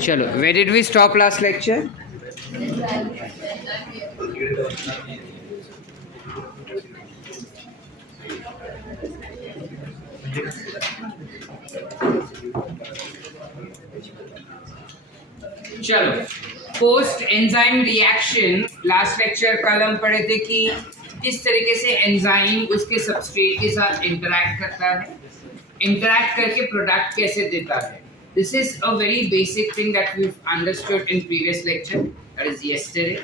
चलो, where did we stop last lecture? चलो, post enzyme reaction last lecture कल हम पढ़े थे कि किस तरीके से एंजाइम उसके सबस्ट्रेट के साथ इंटरैक्ट करता है, इंटरैक्ट करके प्रोडक्ट कैसे देता है. This is a very basic thing that we understood in previous lecture, that is yesterday,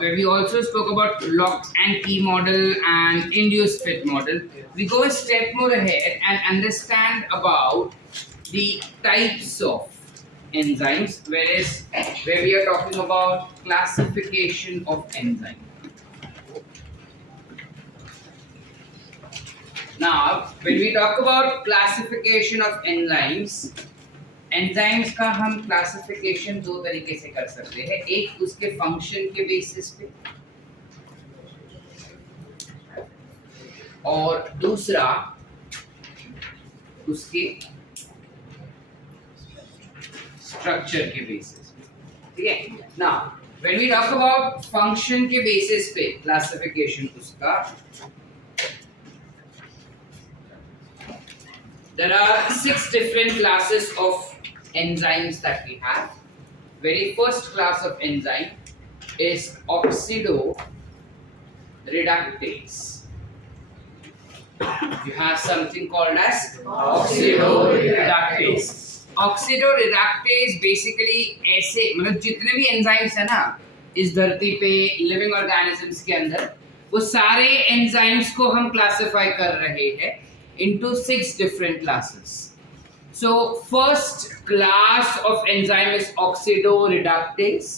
where we also spoke about lock and key model and induced fit model. We go a step more ahead and understand about the types of enzymes, where we are talking about classification of enzyme. Now, when we talk about classification of enzymes, enzymes का हम classification दो तरीके से कर सकते हैं. एक उसके फंक्शन के बेसिस पे और दूसरा उसके स्ट्रक्चर के बेसिस पे. ठीक है ना. When we talk about function के बेसिस पे क्लासिफिकेशन उसका, there are 6 different classes of enzymes that we have. Very first class of enzyme is oxidoreductase. You have something called as oxidoreductase. Oxidoreductase basically ऐसे मतलब जितने भी enzymes है ना इस धरती पे living organisms के अंदर, वो सारे enzymes को हम classify कर रहे हैं into 6 different classes. So first class of enzyme is oxidoreductase.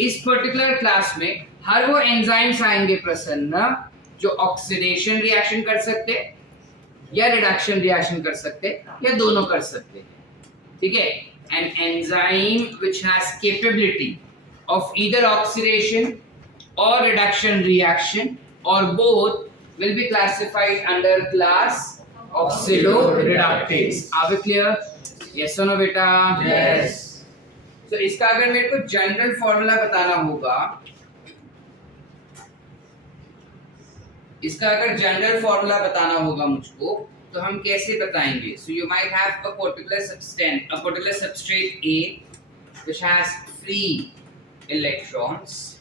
इस particular class में हर वो enzymes आएंगे प्रसन्न जो oxidation reaction कर सकते या reduction reaction कर सकते या दोनों कर सकते. ठीक है. An enzyme which has capability of either oxidation or reduction reaction or both will be classified under class oxidoreductase. Are we clear? Yes or no beta? Yes. So इसका अगर मेरे को जनरल फॉर्मूला बताना होगा, इसका अगर जनरल फॉर्मूला बताना होगा मुझको, तो हम कैसे बताएंगे? So you might have a particular substrate A which has free electrons,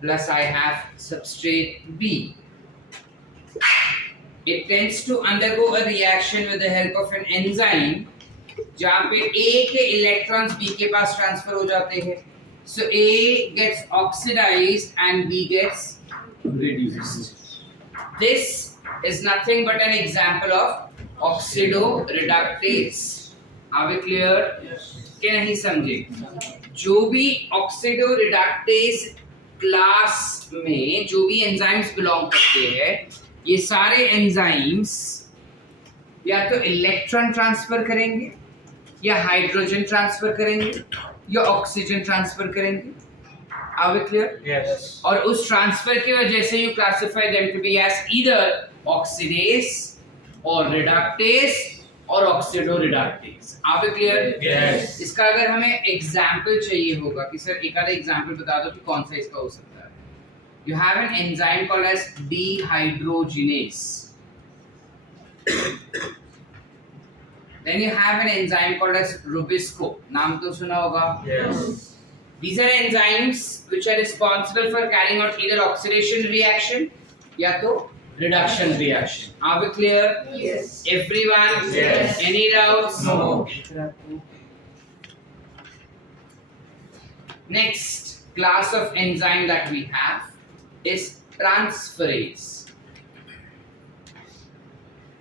plus I have substrate B. It tends to undergo a reaction with the help of an enzyme जहाँ पे A के electrons B के पास transfer हो जाते हैं. So A gets oxidized and B gets reduced. This is nothing but an example of oxidoreductase. Are we clear? Yes. क्या नहीं समझे? जो भी oxidoreductase क्लास में जो भी एंजाइम्स बिलोंग करते हैं, ये सारे एंजाइम्स या तो इलेक्ट्रॉन ट्रांसफर करेंगे या हाइड्रोजन ट्रांसफर करेंगे या ऑक्सीजन ट्रांसफर करेंगे. Are we clear? Yes. और उस ट्रांसफर की वजह से you classify them to be as either oxidase और रिडक्टेज और oxidoreductase. Are we clear? Yes. इसका अगर हमें एग्जाम्पल चाहिए होगा कि सर एक आधा एग्जाम्पल बता दो कि कौन सा इसका हो सकता है. You have an enzyme called as dehydrogenase. Then you have an enzyme called as Rubisco. नाम तो सुना होगा. Yes. These are enzymes which are responsible for carrying out either oxidation reaction या तो reduction reaction. Are we clear? Yes. Everyone? Yes. Any doubts? No. Next class of enzyme that we have is transferase.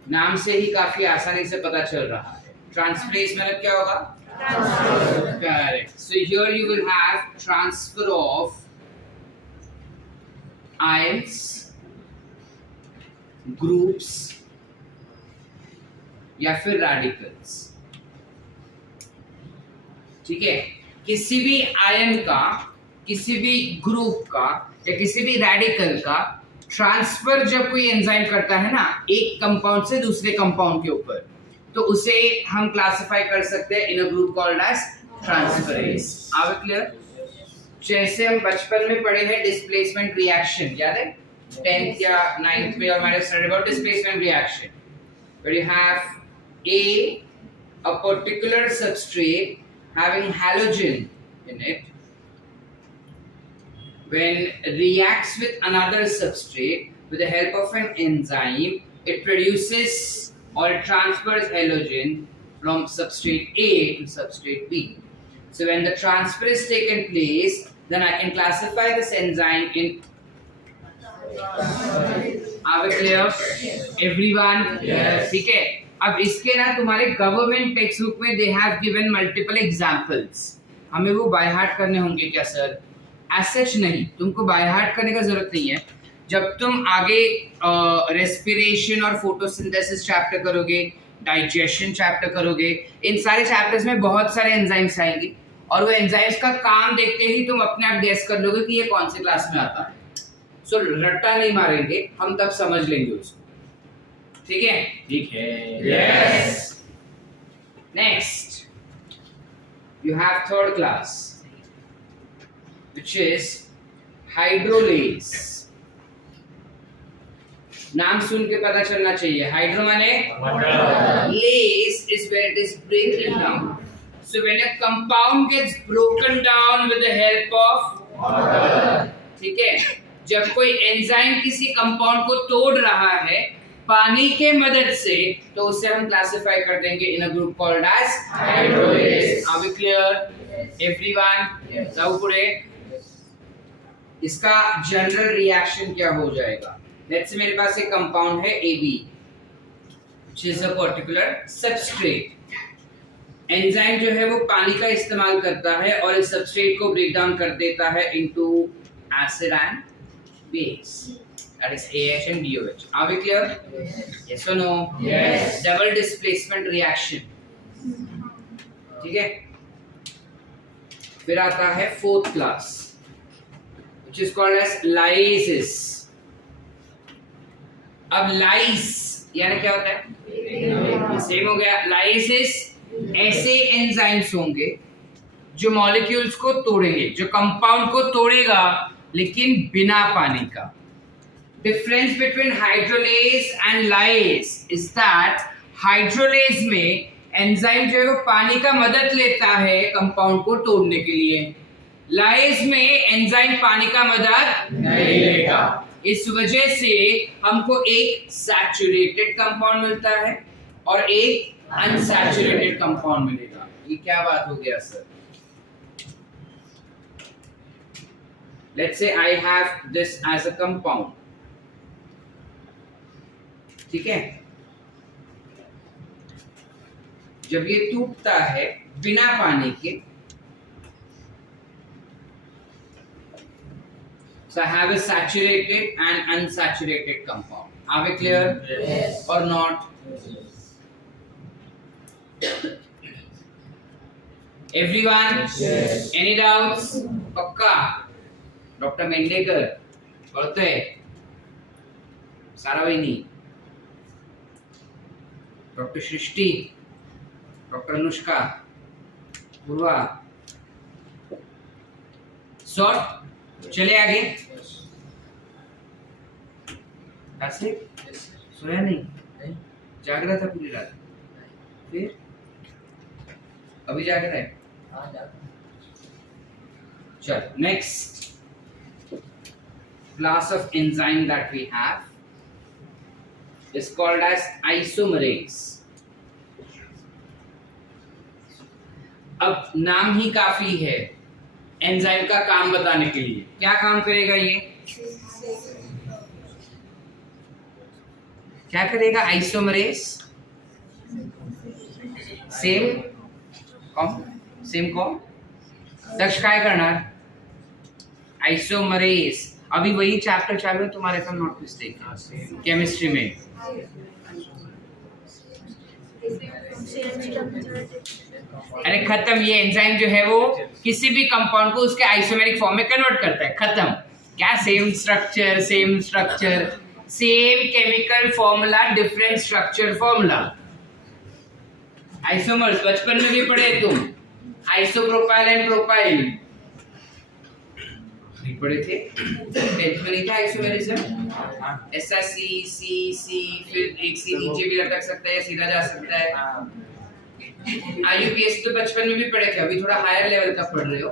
नाम से ही काफी आसानी से पता चल रहा है. Transferase मतलब क्या होगा? Correct. So here you will have transfer of ions, groups या फिर radicals. ठीक है. किसी भी आयन का, किसी भी ग्रुप का या किसी भी रेडिकल का ट्रांसफर जब कोई एंजाइम करता है ना एक कंपाउंड से दूसरे कंपाउंड के ऊपर, तो उसे हम क्लासिफाई कर सकते हैं in a group called as transferase. Are we clear? जैसे हम बचपन में पढ़े हैं डिस्प्लेसमेंट रिएक्शन, याद है 10th या 9th में, और मैंने study about displacement reaction, where you have a particular substrate having halogen in it, when reacts with another substrate with the help of an enzyme, it produces or it transfers halogen from substrate A to substrate B. So when the transfer is taken place, then I can classify this enzyme in. Are we clear? Everyone? Yes. ठीक है। अब इसके ना तुम्हारे government text book में they have given multiple examples. हमें वो by heart करने होंगे क्या सर? एज सच नहीं, तुमको बाय हार्ट करने का जरूरत नहीं है। जब तुम आगे रेस्पिरेशन और फोटोसिंथेसिस चैप्टर करोगे, डाइजेशन चैप्टर करोगे, इन सारे चैप्टर्स में बहुत सारे एंजाइम्स आएंगे और वो एंजाइम्स का काम देखते ही तुम अपने आप गेस कर लोगे कि ये कौन से क्लास में आता है। सो रट्टा नहीं मारेंगे हम, तब समझ लेंगे उसको। ठीक है? ठीक है। Yes. Next you have third class which is hydrolase. नाम सुन के पता चलना चाहिए। हाइड्रो माने lase is where it is breaking down. So when a compound gets broken down with the help of water, ठीक है, जब कोई एंजाइम किसी कंपाउंड को तोड़ रहा है पानी के मदद से, तो उसे हम क्लासिफाई कर देंगे in a group called as hydrolase. Are we clear everyone? जाओ पूरे। इसका जनरल रिएक्शन क्या हो जाएगा? लेट्स से मेरे पास एक कंपाउंड है AB which is a particular substrate. Enzyme जो है वो पानी का इस्तेमाल करता है और इस सबस्ट्रेट को ब्रेक डाउन कर देता है into acid and base, that is AH and BOH. Are we clear? Yes or no? Yes. Double displacement reaction. ठीक है? फिर आता है fourth class which is called as lysis. अब lyse यानी क्या होता है? सेम हो गया। lysis ऐसे एंजाइम्स होंगे जो मॉलिक्यूल्स को तोड़ेंगे, जो कंपाउंड को तोड़ेगा लेकिन बिना पानी का। Difference between hydrolase and lies is that hydrolase में एंजाइम जो है वो पानी का मदद लेता है कंपाउंड को तोड़ने के लिए। लाइज में एंजाइम पानी का मदद नहीं लेगा। इस वजह से हमको एक सैचुरेटेड कंपाउंड मिलता है और एक अनसैचुरेटेड कंपाउंड मिलेगा। ये क्या बात हो गया sir? Let's say I have this as a compound, ठीक है? जब ये टूटता है बिना पानी के, so I have a saturated and unsaturated compound. Are we clear? Yes. Or not? Everyone? Yes. Any doubts? पक्का? डॉक्टर मेंडेकर पढ़ते सारावैनी, डॉक्टर सृष्टि, डॉक्टर अनुष्का, पूर्वा, शॉर्ट। चले आगे। कैसे? सोया नहीं? जाग रहा था पूरी रात? फिर अभी जाग रहा है? चल next class of enzyme that we have is called as isomerase. अब नाम ही काफी है एंजाइम का काम बताने के लिए। क्या काम करेगा ये? क्या करेगा आइसोमरेज? सेम कॉम दक्ष काय करणार? आइसोमरेज। अभी वही चैप्टर चालू है तुम्हारे का, नॉट मिस्टेक, केमिस्ट्री में। अरे खत्म। ये एंजाइम जो है वो किसी भी कंपाउंड को उसके आइसोमेरिक फॉर्म में कन्वर्ट करता है। खत्म। क्या? Same structure, same chemical formula, different structure formula. Isomers बचपन में भी पढ़े तुम, आइसोप्रोपाइल एंड प्रोपाइल नहीं पढ़े थे? 10th में नहीं था आइसोमेरिज्म? एसएससी सी सी फिर एक सी नीचे भी लटक सकता है, सीधा जा सकता है। आईयूपीएस तो बचपन में भी पढ़े थे, अभी थोड़ा हायर लेवल का पढ़ रहे हो।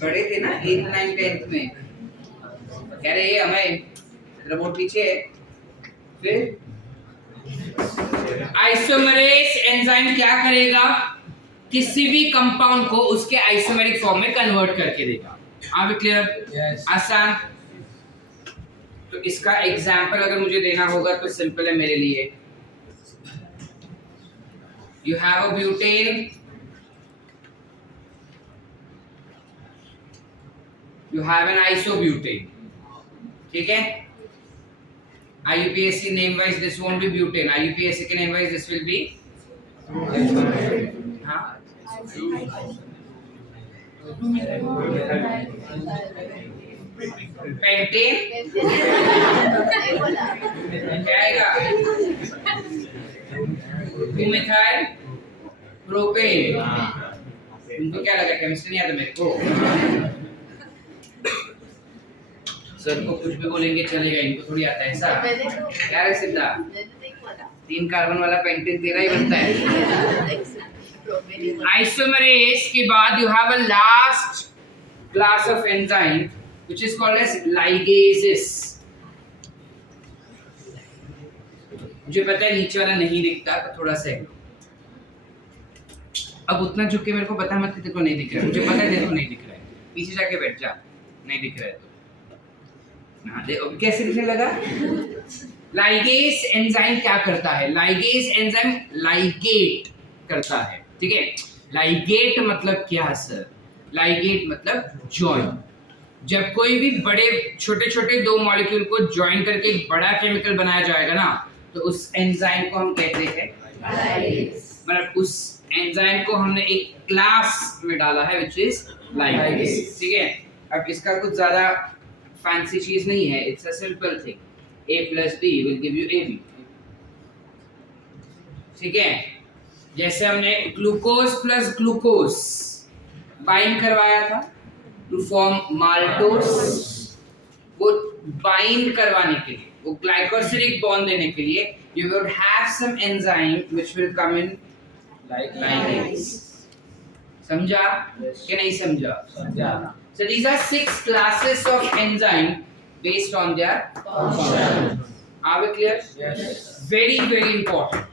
पढ़े थे ना 8th 9th 10th में। कह रहे ये हमें रिमोट पीछे है। फिर आइसोमरेज एंजाइम क्या करेगा? किसी भी कंपाउंड को उसके आइसोमेरिक फॉर्म में कन्वर्ट करके देगा। आप क्लियर? Yes. आसान। तो इसका एग्जांपल अगर मुझे देना होगा तो सिंपल है मेरे लिए। You have a butane, you have an isobutane, ठीक है? IUPAC name wise this won't be butane, IUPAC के name wise this will be हाँ pentane क्या आएगा? 2-methyl propane। तुमको क्या लगा केमिस्ट्री नहीं आता मेरे को? सर को कुछ भी बोलेंगे चलेगा, इनको थोड़ी आता है ऐसा? क्या है सिद्धा? 3 कार्बन वाला पेंटेन तेरा ही बनता है। आइसोमरेज के बाद you have a last class of enzyme which is called as ligases. मुझे पता है नीचे वाला नहीं दिखता तो थोड़ा सा अब उतना झुक के मेरे को पता मत कि तेरे को नहीं दिख रहा है। मुझे पता है तेरे को नहीं दिख रहा है, पीछे जाके बैठ जा, नहीं दिख रहा है तो। हाँ देखो कैसे दिखने लगा। लाइगेस एंजाइम क्या करता है? लाइगेस एंजाइम लाइगेट करता है, ठीक है? लाइगेट मतलब क्या सर? लाइगेट मतलब जॉइन। जब कोई भी बड़े छोटे छोटे 2 मॉलिक्यूल को जॉइन करके एक बड़ा केमिकल बनाया जाएगा ना, तो उस एंजाइम को हम कहते हैं लाइगेस। मतलब उस एंजाइम को हमने एक क्लास में डाला है व्हिच इज लाइगेस, ठीक है? अब इसका कुछ ज्यादा फैंसी चीज नहीं है, it's a simple thing, A plus B will give you AB, ठीक है? जैसे हमने ग्लूकोज प्लस ग्लूकोज बाइंड करवाया था टू फॉर्म माल्टोज, वो बाइंड करवाने के लिए, वो ग्लाइकोसिलिक बॉन्ड देने के लिए you would have some enzyme which will come in like ligands। समझा कि नहीं समझा? समझा। So these are 6 classes of enzyme based on their function। Are we clear? Yes. Very very important।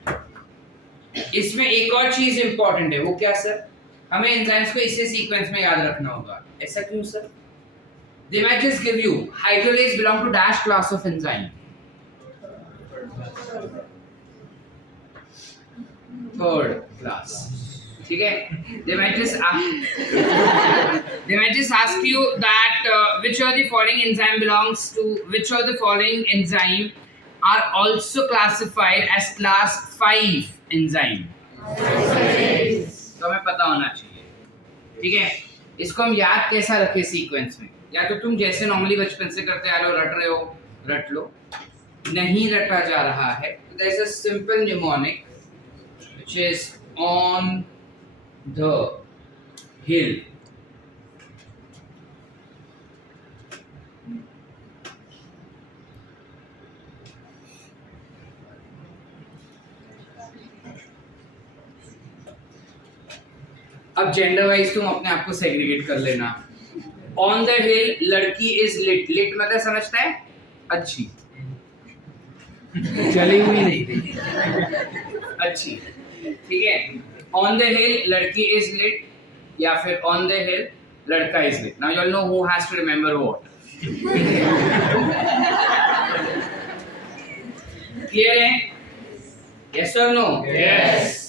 इसमें एक और चीज important है, वो क्या सर? हमें enzymes को इसी सीक्वेंस में याद रखना होगा। ऐसा क्यों sir? They might just give you hydrolase belong to dash class of enzyme। Third class, ठीक है? They might just ask you that which of the following enzyme belongs to which of the following enzyme are also classified as class 5 enzyme। तो हमें पता होना चाहिए, ठीक है? इसको हम याद कैसा रखें सीक्वेंस में? या तो तुम जैसे नॉर्मली बचपन से करते आ रहे हो, रट रहे हो, रट लो। नहीं रटा जा रहा है तो there is a simple mnemonic which is on the hill। अब जेंडर वाइज तुम अपने आप को सेग्रीगेट कर लेना। ऑन द हिल लड़की इज लिट, लिट मतलब समझता है अच्छी, जली हुई नहीं, अच्छी, ठीक है? ऑन द हिल लड़की इज लिट या फिर ऑन द हिल लड़का is lit. Now you all know who has to remember what. Clear है? यस और नो? Yes।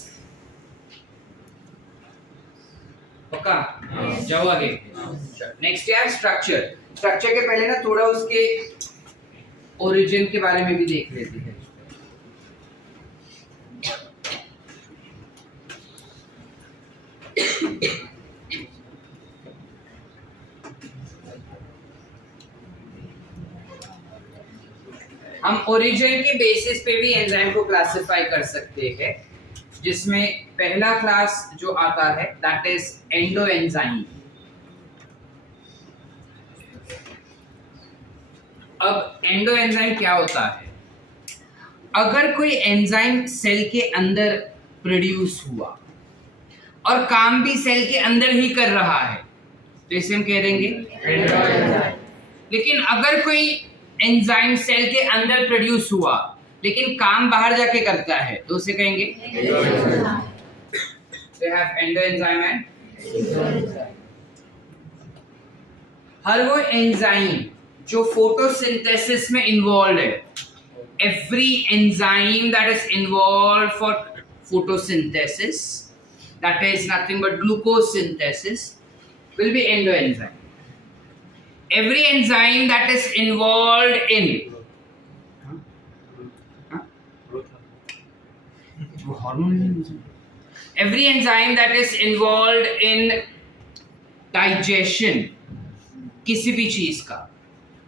पक्का? जाओ आगे। नेक्स्ट यार स्ट्रक्चर। स्ट्रक्चर के पहले ना थोड़ा उसके ओरिजिन के बारे में भी देख लेते हैं। हम ओरिजिन के बेसिस पे भी एंजाइम को क्लासिफाई कर सकते हैं, जिसमें पहला क्लास जो आता है दैट इज एंडो एंजाइम। अब एंडो एंजाइम क्या होता है? अगर कोई एंजाइम सेल के अंदर प्रोड्यूस हुआ और काम भी सेल के अंदर ही कर रहा है तो इसे हम कह देंगे एंडो एंजाइम। लेकिन अगर कोई एंजाइम सेल के अंदर प्रोड्यूस हुआ लेकिन काम बाहर जाके करता है तो उसे कहेंगे we have endo enzyme and हर वो एंजाइम जो फोटोसिंथेसिस में इन्वॉल्व है, every enzyme that is involved for photosynthesis, that is nothing but glucose synthesis, will be endoenzyme. Every enzyme that is involved in every enzyme that is involved in digestion किसी भी चीज का,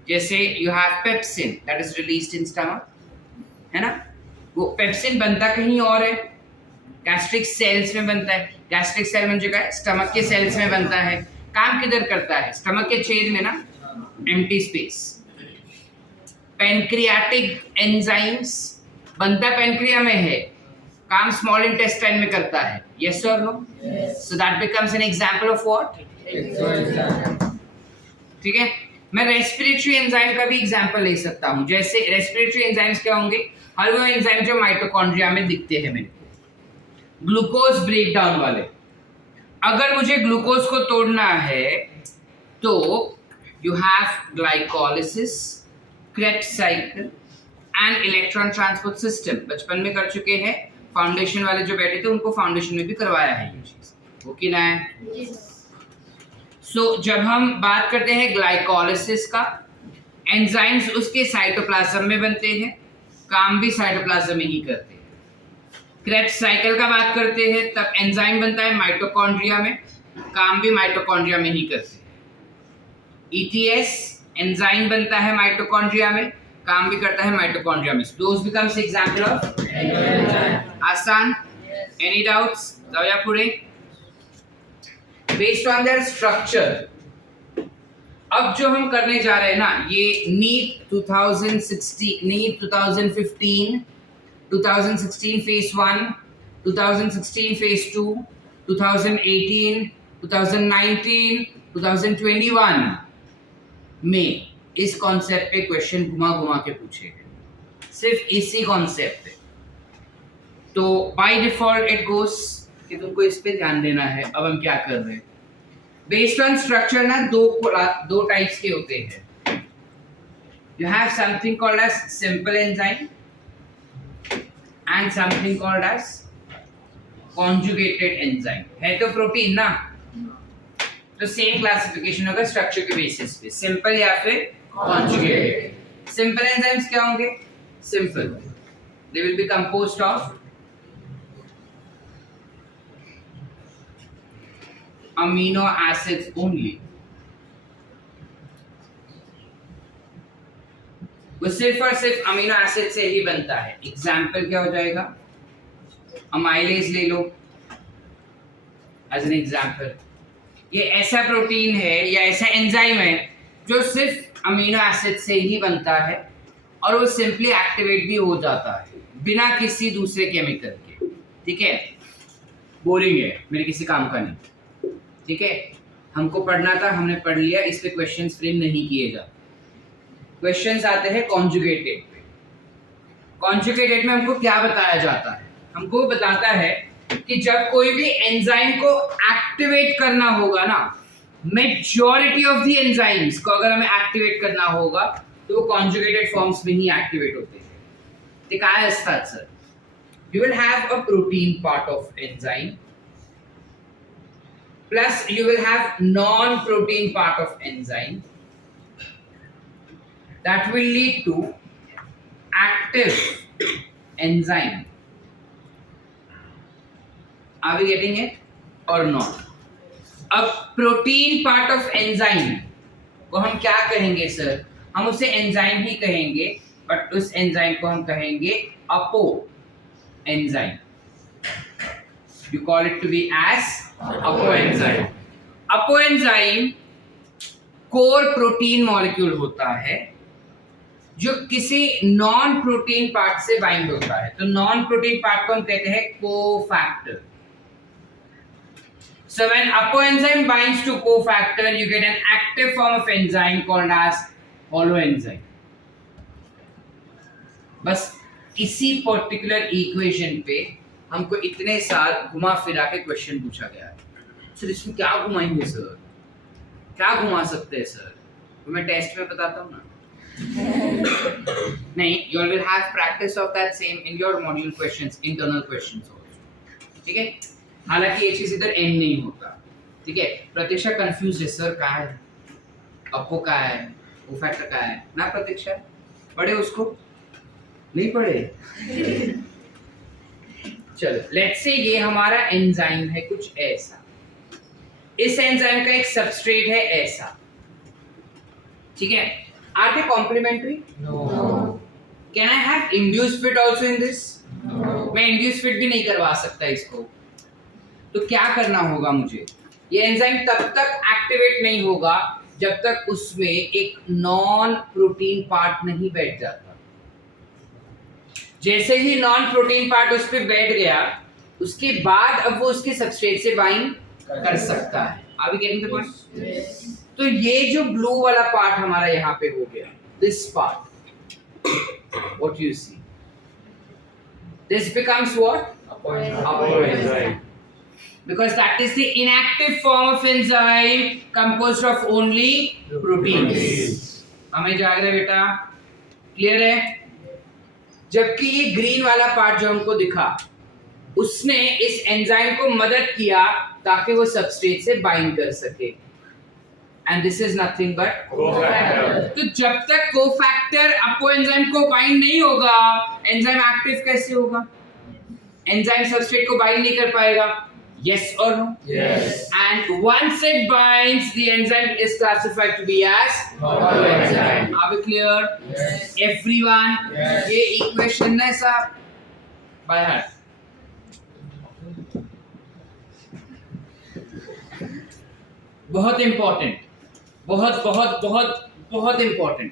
जैसे you have pepsin that is released in stomach, है ना? वो pepsin बनता कहीं और है, गैस्ट्रिक सेल्स में बनता है। गैस्ट्रिक सेल में जो है स्टमक के सेल्स में बनता है। काम किधर करता है? स्टमक के छेद में ना, एम्प्टी स्पेस। पैनक्रियाटिक एंजाइम्स बनता पैनक्रिया में है, काम स्मॉल इंटेस्टाइन में करता है। यस और no? So that becomes an example of what? ठीक है। मैं रेस्पिरेटरी एंजाइम का भी एग्जांपल ले सकता हूं। जैसे रेस्पिरेटरी एंजाइम्स क्या होंगे? हर वो एंजाइम जो माइटोकॉन्ड्रिया में दिखते हैं मेरे को, ग्लूकोज ब्रेकडाउन वाले। अगर मुझे ग्लूकोज को तोड़ना है तो you have glycolysis, Krebs cycle and electron transport system. बचपन में कर चुके हैं, फाउंडेशन वाले जो बैठे थे उनको फाउंडेशन में भी करवाया है ये चीज, वो कि ना है? सो जब हम बात करते हैं ग्लाइकोलिसिस का, एंजाइम्स उसके साइटोप्लाज्म में बनते हैं, काम भी साइटोप्लाज्म में ही करते हैं। क्रेब्स साइकिल का बात करते हैं तब एंजाइम बनता है माइटोकॉन्ड्रिया में, काम भी माइटोकॉन्ड्रिया में ही करते हैं। ETS एंजाइम बनता है माइटोकॉन्ड्रिया में, काम भी करता है माइटोकॉन्ड्रिया में। दोस बिकम्स एग्जांपल ऑफ आसान। Any doubts? जाओ पूरे। बेस्ड ऑन देयर स्ट्रक्चर अब जो हम करने जा रहे हैं ना, ये नीट 2016, नीट 2015, 2016 फेज 1, 2016 फेज 2, 2018, 2019, 2021 में इस कॉन्सेप्ट पे क्वेश्चन घुमा घुमा के पूछे गए, सिर्फ इसी कॉन्सेप्ट पे। तो बाय डिफॉल्ट इट गोस कि तुमको इस पे ध्यान देना है। अब हम क्या कर रहे हैं? बेस्ड ऑन स्ट्रक्चर ना दो टाइप्स के होते हैं। You have something called as simple enzyme and something called as conjugated enzyme. है तो प्रोटीन ना, तो सेम क्लासिफिकेशन होगा स्ट्रक्चर के बेसिस पे, सिंपल या फिर कॉन्जुगेटेड। सिंपल एंजाइम्स क्या होंगे? Simple, they will be composed of amino acids only. वो सिर्फ और सिर्फ अमीनो एसिड से ही बनता है। एग्जाम्पल क्या हो जाएगा? अमाइलेज ले लो एज एन एग्जाम्पल। ये ऐसा प्रोटीन है या ऐसा एंजाइम है जो सिर्फ अमीनो एसिड से ही बनता है और वो सिंपली एक्टिवेट भी हो जाता है बिना किसी दूसरे केमिकल के। ठीक है, बोरिंग है, मेरे किसी काम का नहीं। ठीक है, हमको पढ़ना था, हमने पढ़ लिया, इस पे क्वेश्चंस फ्रेम नहीं किए जाते। क्वेश्चंस आते हैं कॉन्जुगेटेड पे। कॉन्जुगेटेड में हमको क्या बताया जाता है? हमको बताता है कि जब कोई भी एंजाइम को एक्टिवेट करना होगा ना, मेजॉरिटी ऑफ द एंजाइम्स को अगर हमें एक्टिवेट करना होगा तो वो कॉन्जुगेटेड फॉर्म्स में ही एक्टिवेट होते हैं। ते काय असतात sir? You will have a protein part of enzyme plus you will have non-protein part of enzyme that will lead to active enzyme. Are we getting it or not? अब protein part of enzyme को हम क्या कहेंगे sir? हम उसे enzyme ही कहेंगे, but उस enzyme को हम कहेंगे apoenzyme. You call it to be as apoenzyme. Apoenzyme core protein molecule होता है जो किसी नॉन प्रोटीन पार्ट से बाइंड होता है. तो नॉन प्रोटीन पार्ट को हम कहते हैं cofactor. So when apoenzyme binds to cofactor, you get an active form of enzyme called as holoenzyme. बस इसी पर्टिकुलर इक्वेशन पे हमको इतने साल घुमा फिरा के क्वेश्चन पूछा गया है. सर इसमें क्या घुमाएंगे सर, क्या घुमा सकते हैं सर? तो मैं टेस्ट में बताता हूँ ना. नहीं, you will have practice of that same in your module questions, internal questions also. ठीक है. हालांकि ये चीज इधर एंड नहीं होता. ठीक है. प्रतीक्षा कंफ्यूज है सर, क्या है अपो, क्या है कोफैक्टर, क्या है ना? प्रतीक्षा पढ़े उसको, नहीं पढ़े? चलो लेट्स से ये हमारा एंजाइम है कुछ ऐसा. इस एंजाइम का एक सबस्ट्रेट है ऐसा. ठीक है. Are they complementary? No. Can I have induced fit also in this? No. मैं इंड्यूस्ड फिट भी नहीं करवा सकता इसको. तो क्या करना होगा मुझे? ये एंजाइम तब तक एक्टिवेट नहीं होगा जब तक उसमें एक नॉन प्रोटीन पार्ट नहीं बैठ जाता. जैसे ही नॉन प्रोटीन पार्ट उस पर बैठ गया, उसके बाद अब वो उसके सबस्ट्रेट से बाइंड कर सकता है. Are we getting the point? Yes. तो ये जो ब्लू वाला पार्ट हमारा यहाँ पे हो गया, this part, what you see, this becomes what? Apoenzyme. Because that is the inactive form of enzyme composed of only proteins. हमें जाएगा बेटा, क्लियर है? जबकि ये ग्रीन वाला पार्ट जो हमको दिखा, उसने इस एंजाइम को मदद किया ताकि वो सबस्ट्रेट से बाइंड कर सके. And this is nothing but Cofactor. तो जब तक कोफैक्टर अपो एंजाइम को बाइंड नहीं होगा, एंजाइम एक्टिव कैसे होगा? एंजाइम सबस्ट्रेट को बाइंड नहीं कर पाएगा. Yes or no? Yes. And once it binds, the enzyme is classified to be as Holoenzyme. Are we clear? Yes. Everyone? Yes. ये equation है साहब by heart. बहुत important, बहुत बहुत बहुत बहुत important.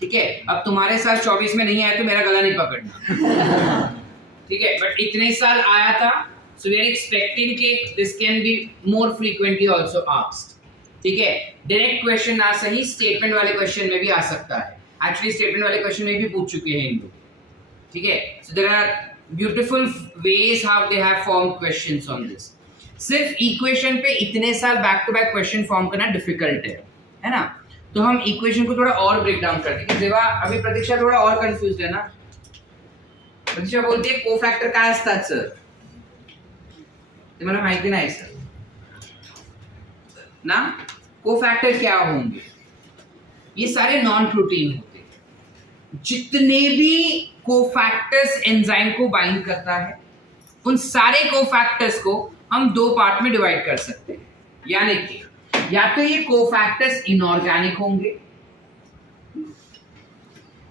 ठीक है. अब तुम्हारे साल 24 में नहीं आया तो मेरा गला नहीं पकड़ना. ठीक है. बट इतने साल आया था. So we are expecting कि this can be more frequently also asked. ठीक है. डायरेक्ट क्वेश्चन ना सही, स्टेटमेंट वाले क्वेश्चन में भी आ सकता है. एक्चुअली स्टेटमेंट वाले क्वेश्चन में भी पूछ चुके हैं इन लोग. ठीक है. So there are beautiful ways how they have formed questions on this. सिर्फ इक्वेशन पे इतने साल back to back question form करना डिफिकल्ट है ना? तो हम इक्वेशन को थोड़ा और ब्रेक डाउन करते हैं. देवा अभी प्रतीक्षा थोड़ा और कंफ्यूज्ड है ना? प्रतीक्षा बोलती है कोफैक्टर काय असतात सर? तुम्हाला माहिती नाही सर ना? कोफैक्टर क्या होंगे? ये सारे नॉन प्रोटीन होते हैं. जितने भी कोफैक्टर्स एंजाइम को बाइंड करता है, उन सारे कोफैक्टर्स को हम दो पार्ट में डिवाइड कर सकते हैं. यानी कि या तो ये कोफैक्टर्स इनऑर्गेनिक होंगे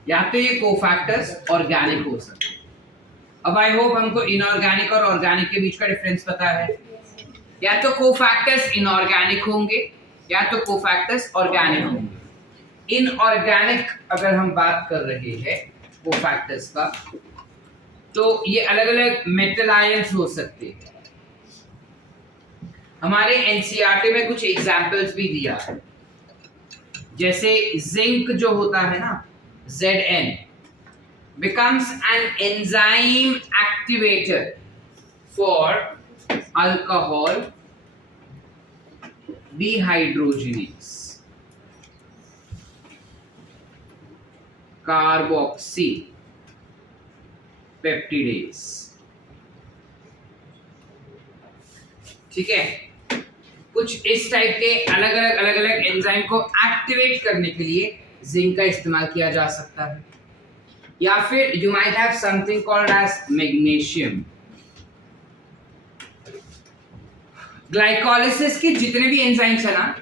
या तो ये कोफैक्टर्स ऑर्गेनिक हो सकते हैं. अब आई होप हमको इनऑर्गेनिक और ऑर्गेनिक के बीच का डिफरेंस पता है. या तो कोफैक्टर्स इनऑर्गेनिक होंगे या तो कोफैक्टर्स ऑर्गेनिक होंगे. इनऑर्गेनिक अगर हम बात कर रहे हैं कोफैक्टर्स का, तो ये अलग अलग मेटल आयंस हो सकते हैं. हमारे एनसीईआरटी में कुछ एग्जांपल्स भी दिया है. जैसे जिंक जो होता है ना, Zn becomes an enzyme activator for alcohol dehydrogenase, carboxy peptidase. ठीक है. कुछ इस टाइप के अलग अलग एंजाइम को एक्टिवेट करने के लिए जिंक का इस्तेमाल किया जा सकता है. या फिर you might have something called as magnesium. Glycolysis के जितने भी एंजाइम्स है ना,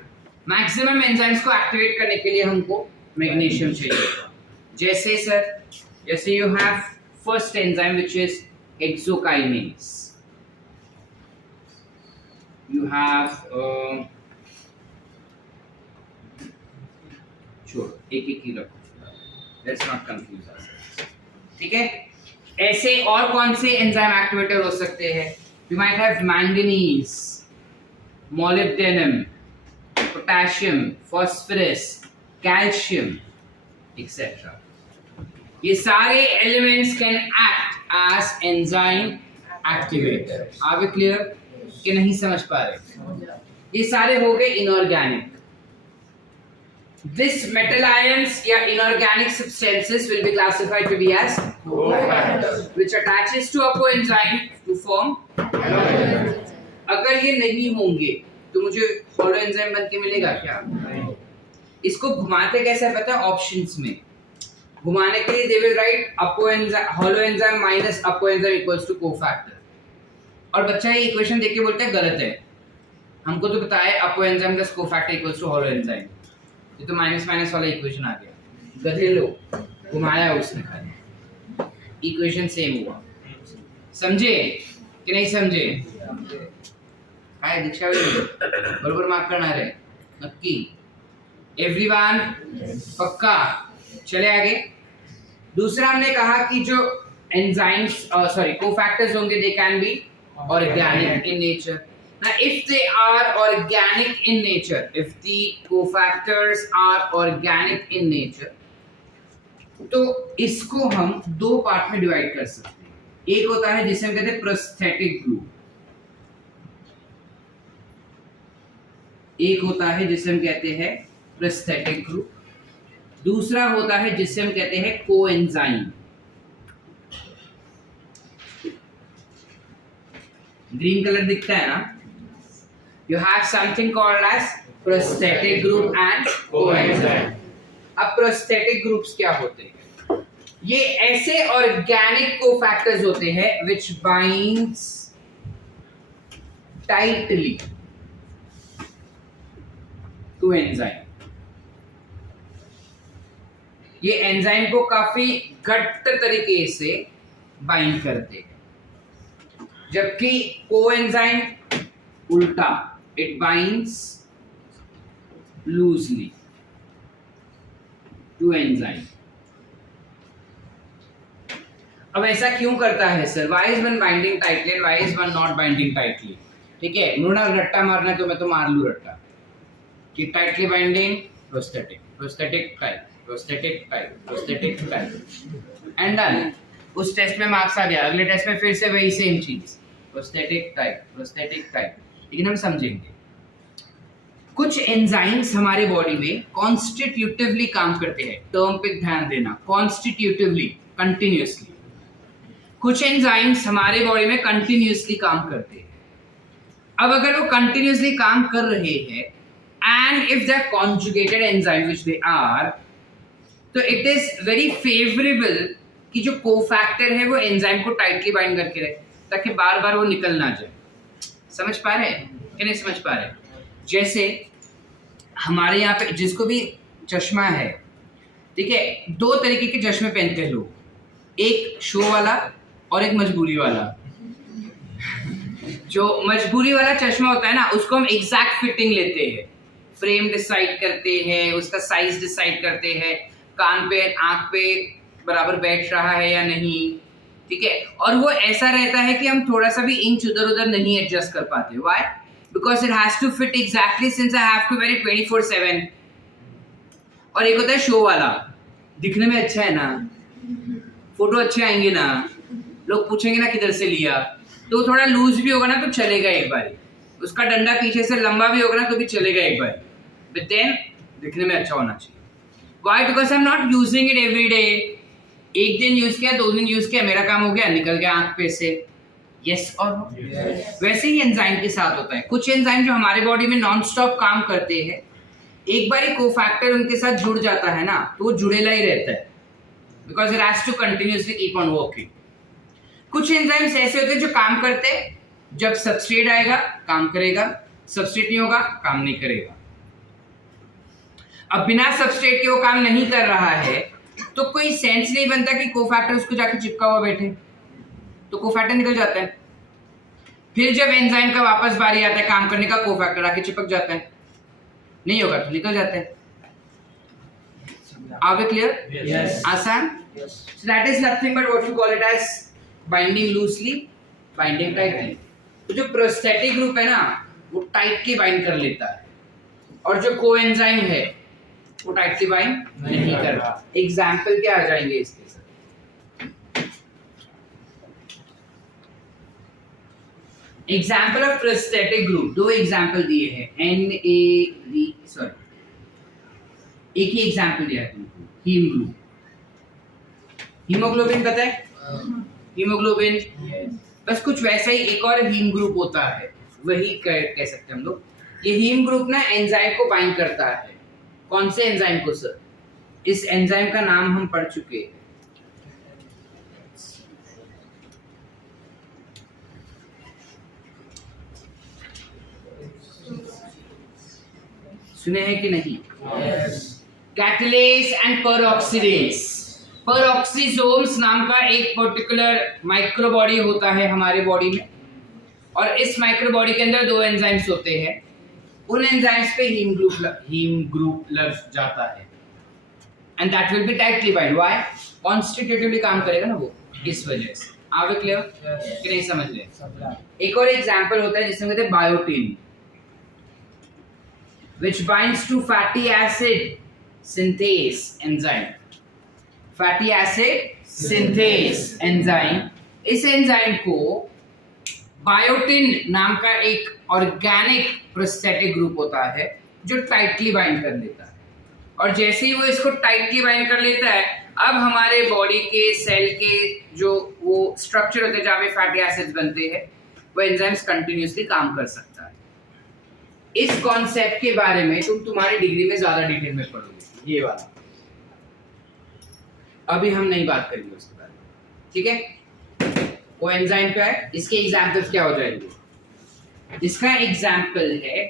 मैक्सिमम एंजाइम्स को एक्टिवेट करने के लिए हमको मैग्नीशियम चाहिए. जैसे सर जैसे you have first enzyme which is hexokinase. You have छोड़ एक ही रखो, let's not confuse ourselves. ठीक है, ऐसे और कौन से एंजाइम एक्टिवेटर हो सकते हैं? You might have manganese, molybdenum, potassium, phosphorus, calcium, etc. ये सारे elements can act as enzyme activator. Are we clear? कि नहीं समझ पा रहे? ये सारे हो गए inorganic. This metal ions या inorganic substances will be classified to be as cofactors, which attaches to a coenzyme to form. अगर ये नहीं होंगे तो मुझे हॉलो एंजाइम बन के मिलेगा क्या? इसको घुमाते कैसे पता है? ऑप्शंस में घुमाने के लिए they will write apoenzyme holoenzyme minus apoenzyme equals to cofactor, और बच्चा ये इक्वेशन देख के बोलता है गलत है, हमको तो पता है apoenzyme plus cofactor equals to holoenzyme, ये तो माइनस माइनस वाला इक्वेशन आ गया, गधे लोग, घुमाया उसने खाली, इक्वेशन सेम हुआ। समझे कि नहीं समझे? काय दीक्षा बरोबर मार्क करना रे नक्की एवरीवन, पक्का? चले आगे। दूसरा हमने कहा कि जो एंजाइम्स कोफैक्टर्स होंगे they can be organic in nature. Now if they are organic in nature, if the cofactors are organic in nature, तो इसको हम दो पार्ट में डिवाइड कर सकते हैं। एक होता है जिसे हम कहते हैं प्रोस्थेटिक ग्रुप, एक होता है जिसे हम कहते हैं प्रोस्थेटिक ग्रुप, दूसरा होता है जिसे हम कहते हैं कोएंजाइम। ग्रीन कलर दिखता है ना? You have something called as prosthetic group and coenzyme. अब prosthetic groups क्या होते हैं? ये ऐसे organic cofactors होते हैं which binds tightly to enzyme. ये एंजाइम को काफी घट्ट तरीके से बाइंड करते हैं, जबकि कोएंजाइम उल्टा, it binds loosely to enzyme. अब ऐसा क्यों करता है sir? Why is one binding tightly and why is one not binding tightly? ठीक है, मुन्ना रट्टा मारना है तो मैं तो मार लूं रट्टा कि tightly binding prosthetic, prosthetic type, prosthetic type, prosthetic type and done. उस टेस्ट में मार्क्स आ गया, अगले टेस्ट में फिर से वही सेम चीज, प्रोस्थेटिक टाइप, प्रोस्थेटिक टाइप। लेकिन हम समझेंगे कुछ एंजाइम्स हमारे बॉडी में कॉन्स्टिट्यूटिवली काम करते हैं, टर्म पे ध्यान देना, कॉन्स्टिट्यूटिवली, कंटिन्यूअसली। कुछ एंजाइम्स हमारे बॉडी में कंटिन्यूअसली काम करते हैं। अब अगर वो कंटिन्यूअसली काम कर रहे हैं and if they are conjugated enzyme which they are, तो इट इज वेरी फेवरेबल कि जो कोफैक्टर है वो एंजाइम को टाइटली बाइंड करके रहे ताकि बार बार वो निकल ना जाए। समझ पा रहे हैं कि नहीं समझ पा रहे? जैसे हमारे यहाँ पे जिसको भी चश्मा है, ठीक है, दो तरीके के चश्मे पहनते हैं लोग, एक शो वाला और एक मजबूरी वाला। जो मजबूरी वाला चश्मा होता है ना, उसको हम एग्जैक्ट फिटिंग लेते हैं, फ्रेम डिसाइड करते हैं, उसका साइज डिसाइड करते हैं, कान पे आंख पे बराबर बैठ रहा है या नहीं, ठीक है। और वो ऐसा रहता है कि हम थोड़ा सा भी इंच उधर उधर नहीं एडजस्ट कर पाते। Why? Because it has to fit exactly since I have to wear it 24/7। और एक होता है शो वाला, दिखने में अच्छा है ना, फोटो अच्छे आएंगे ना, लोग पूछेंगे ना किधर से लिया, तो थोड़ा लूज भी होगा ना तो चलेगा एक बार, उसका डंडा पीछे से लंबा भी होगा ना तो भी चलेगा एक बार, बट देन दिखने में अच्छा होना चाहिए। Why? Because I am not using it every day. एक दिन यूज किया, 2 दिन यूज किया, मेरा काम हो गया, निकल गया आंख पे से। यस और नो? वैसे ही एंजाइम के साथ होता है। कुछ एंजाइम जो हमारे बॉडी में नॉन स्टॉप काम करते हैं, एक बार ही कोफैक्टर उनके साथ जुड़ जाता है ना तो वो जुड़ेला ही रहता है, because it has to continuously keep on working. कुछ एंजाइम्स ऐसे होते हैं जो काम करते हैं, जब सबस्ट्रेट आएगा काम करेगा, सबस्ट्रेट नहीं होगा काम नहीं करेगा। अब बिना सबस्ट्रेट के वो काम नहीं कर रहा है तो कोई सेंस नहीं बनता कि कोफैक्टर उसको जाके चिपका हुआ बैठे, तो कोफैक्टर निकल जाता है। फिर जब एंजाइम का वापस बारी आता है काम करने का, कोफैक्टर आके चिपक जाता है, नहीं होगा तो निकल जाता है। Are we clear? Yes. आसान? Yes. So that is nothing but what you call it as binding loosely, binding tightly. तो जो प्रोस्थेटिक ग्रुप है ना वो टाइटली बाइंड कर लेता है, और जो कोएंजाइम है वो टाइटली बाइंड नहीं करता। एग्जाम्पल क्या आ जाएंगे इसके साथ? एग्जाम्पल ऑफ प्रोस्थेटिक ग्रुप, दो एग्जाम्पल दिए हैं, NAD, सॉरी एक ही एग्जाम्पल दिया है तुमको, हीम ग्रुप। हीमोग्लोबिन पता है? हीमोग्लोबिन, बस कुछ वैसा ही एक और हीम ग्रुप होता है, वही कह सकते हैं हम लोग। ये हीम ग्रुप ना एंजाइम को बाइंड करता है। कौन से एंजाइम को सर? इस एंजाइम का नाम हम पढ़ चुके हैं, सुने हैं कि नहीं? Yes. Catalase and peroxidase. Peroxisomes नाम का एक पर्टिकुलर माइक्रोबॉडी होता है हमारे बॉडी में, और इस माइक्रोबॉडी के अंदर दो एंजाइम्स होते हैं। उन एंजाइम्स पे हीम ग्रुप लग जाता है, and that will B tightly bind. Why? Constitutively काम करेगा ना वो, इस वजह से। आप लोग क्लियर कि नहीं समझ रहे? एक और एग्जांपल होता है जिसमें कहते हैं biotin, which binds to fatty acid synthase enzyme. Fatty acid synthase enzyme, इस एंजाइम को बायोटिन नाम का एक ऑर्गेनिक प्रोस्थेटिक ग्रुप होता है जो टाइटली बाइंड कर लेता है, और जैसे ही वो इसको टाइटली बाइंड कर लेता है, अब हमारे बॉडी के सेल के जो वो स्ट्रक्चर होते हैं जहाँ पे फैटी एसिड्स बनते हैं, वो एंजाइम्स कंटिन्यूसली काम कर सकता है। इस कॉन्सेप्ट के बारे में तुम तुम्हारी डिग्री में ज्यादा डिटेल में पढ़ोगे, ये वाला। अभी हम नहीं बात करेंगे उसके बारे में, ठीक है? वो एंजाइम पे है, इसके एग्जांपल्स क्या हो जाएंगे? इसका एग्जांपल है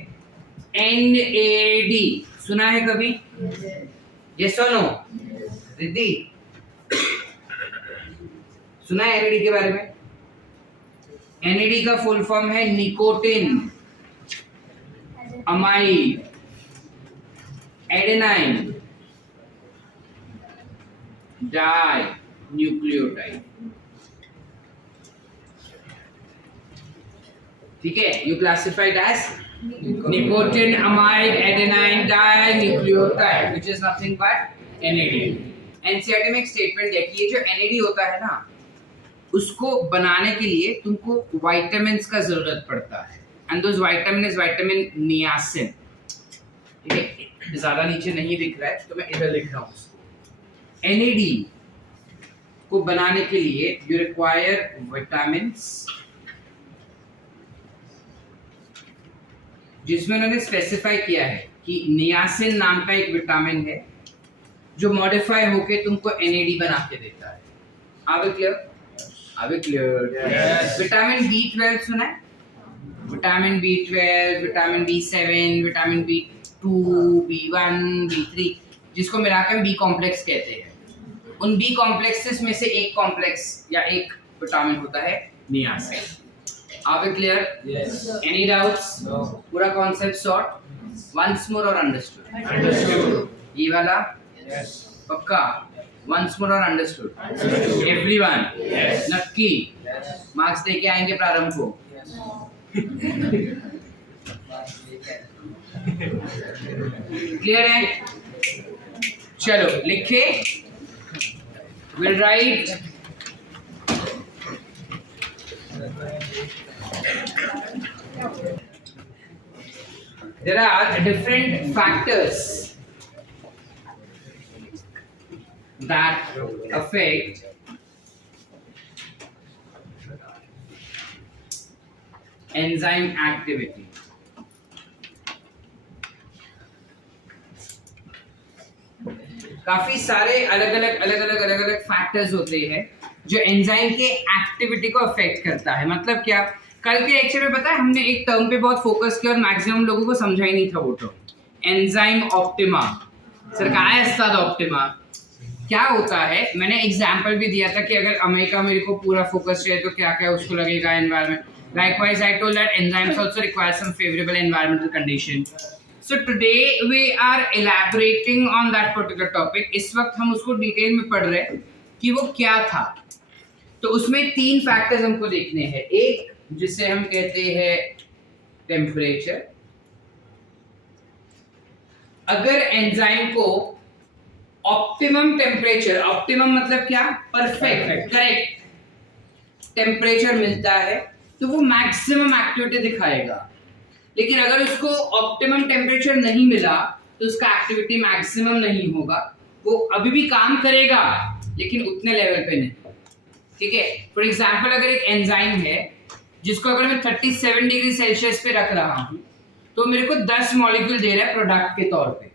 NAD, सुना है कभी? यस और नो? रिद्धि, सुना है NAD के बारे में? NAD का फुल फॉर्म है nicotine amide adenine di nucleotide, ठीक है? You classified as nicotine amide adenine di nucleotide, which is nothing but NAD। NCERT में एक स्टेटमेंट है कि ये जो NAD होता है ना, उसको बनाने के लिए तुमको विटामिन्स का जरूरत पड़ता है, and those vitamin is vitamin niacin, ठीक है? ज्यादा नीचे नहीं दिख रहा है तो मैं इधर लिख रहा हूँ उसको। NAD को बनाने के लिए you require vitamins, जिसमें उन्होंने स्पेसिफाई किया है कि नियासिन नाम का एक विटामिन है जो मॉडिफाई होके तुमको NAD बना के देता है। आगे क्लियर? आगे क्लियर? विटामिन B12 सुना है? Vitamin B12, vitamin B7, vitamin B2, B1, B3, जिसको मिलाकर B कॉम्प्लेक्स कहते हैं। उन B कॉम्प्लेक्सेस में से एक कॉम्प्लेक्स या एक विटामिन होता है नियासिन। आगे clear? Yes. Any doubts? No. पूरा कॉन्सेप्ट शॉर्ट, वंस मोर और अंडरस्टूड? Understood. ये वाला Yes. पक्का? वंस मोर और अंडरस्टूड? Understood. एवरीवन? Yes. नक्की? Yes. मार्क्स देके आएंगे प्रारंभ को? क्लियर है? चलो लिखे, will write there are different factors that affect enzyme activity. काफी सारे अलग अलग फैक्टर्स होते हैं जो एंजाइम के एक्टिविटी को अफेक्ट करता है। मतलब क्या, कल के लेक्चर में पता है हमने एक टर्म पे बहुत फोकस किया और मैक्सिमम लोगों को समझा ही नहीं था वो टर्म, एंजाइम ऑप्टिमा। सर काय असतात ऑप्टिमा? क्या होता है, मैंने एग्जाम्पल भी दिया था कि अगर अमेरिका मेरे को पूरा फोकस है तो क्या क्या उसको लगेगा environment. Likewise, I told that enzymes also require some favorable environmental condition. So today we are elaborating on that particular topic. इस वक्त हम उसको डिटेल में पढ़ रहे हैं कि वो क्या था. तो उसमें 3 फैक्टर्स हमको देखने हैं. एक जिसे हम कहते हैं टेम्परेचर. अगर एंजाइम को ऑप्टिमम टेम्परेचर, ऑप्टिमम मतलब क्या, परफेक्ट, करेक्ट टेम्परेचर मिलता है तो वो मैक्सिमम एक्टिविटी दिखाएगा. लेकिन अगर उसको ऑप्टिमम टेम्परेचर नहीं मिला तो उसका एक्टिविटी मैक्सिमम नहीं होगा. वो अभी भी काम करेगा लेकिन उतने लेवल पे नहीं. ठीक है. फॉर एग्जांपल अगर एक एंजाइम है जिसको अगर मैं 37 डिग्री सेल्सियस पे रख रहा हूँ तो मेरे को 10 मॉलिक्यूल दे रहा है प्रोडक्ट के तौर पे.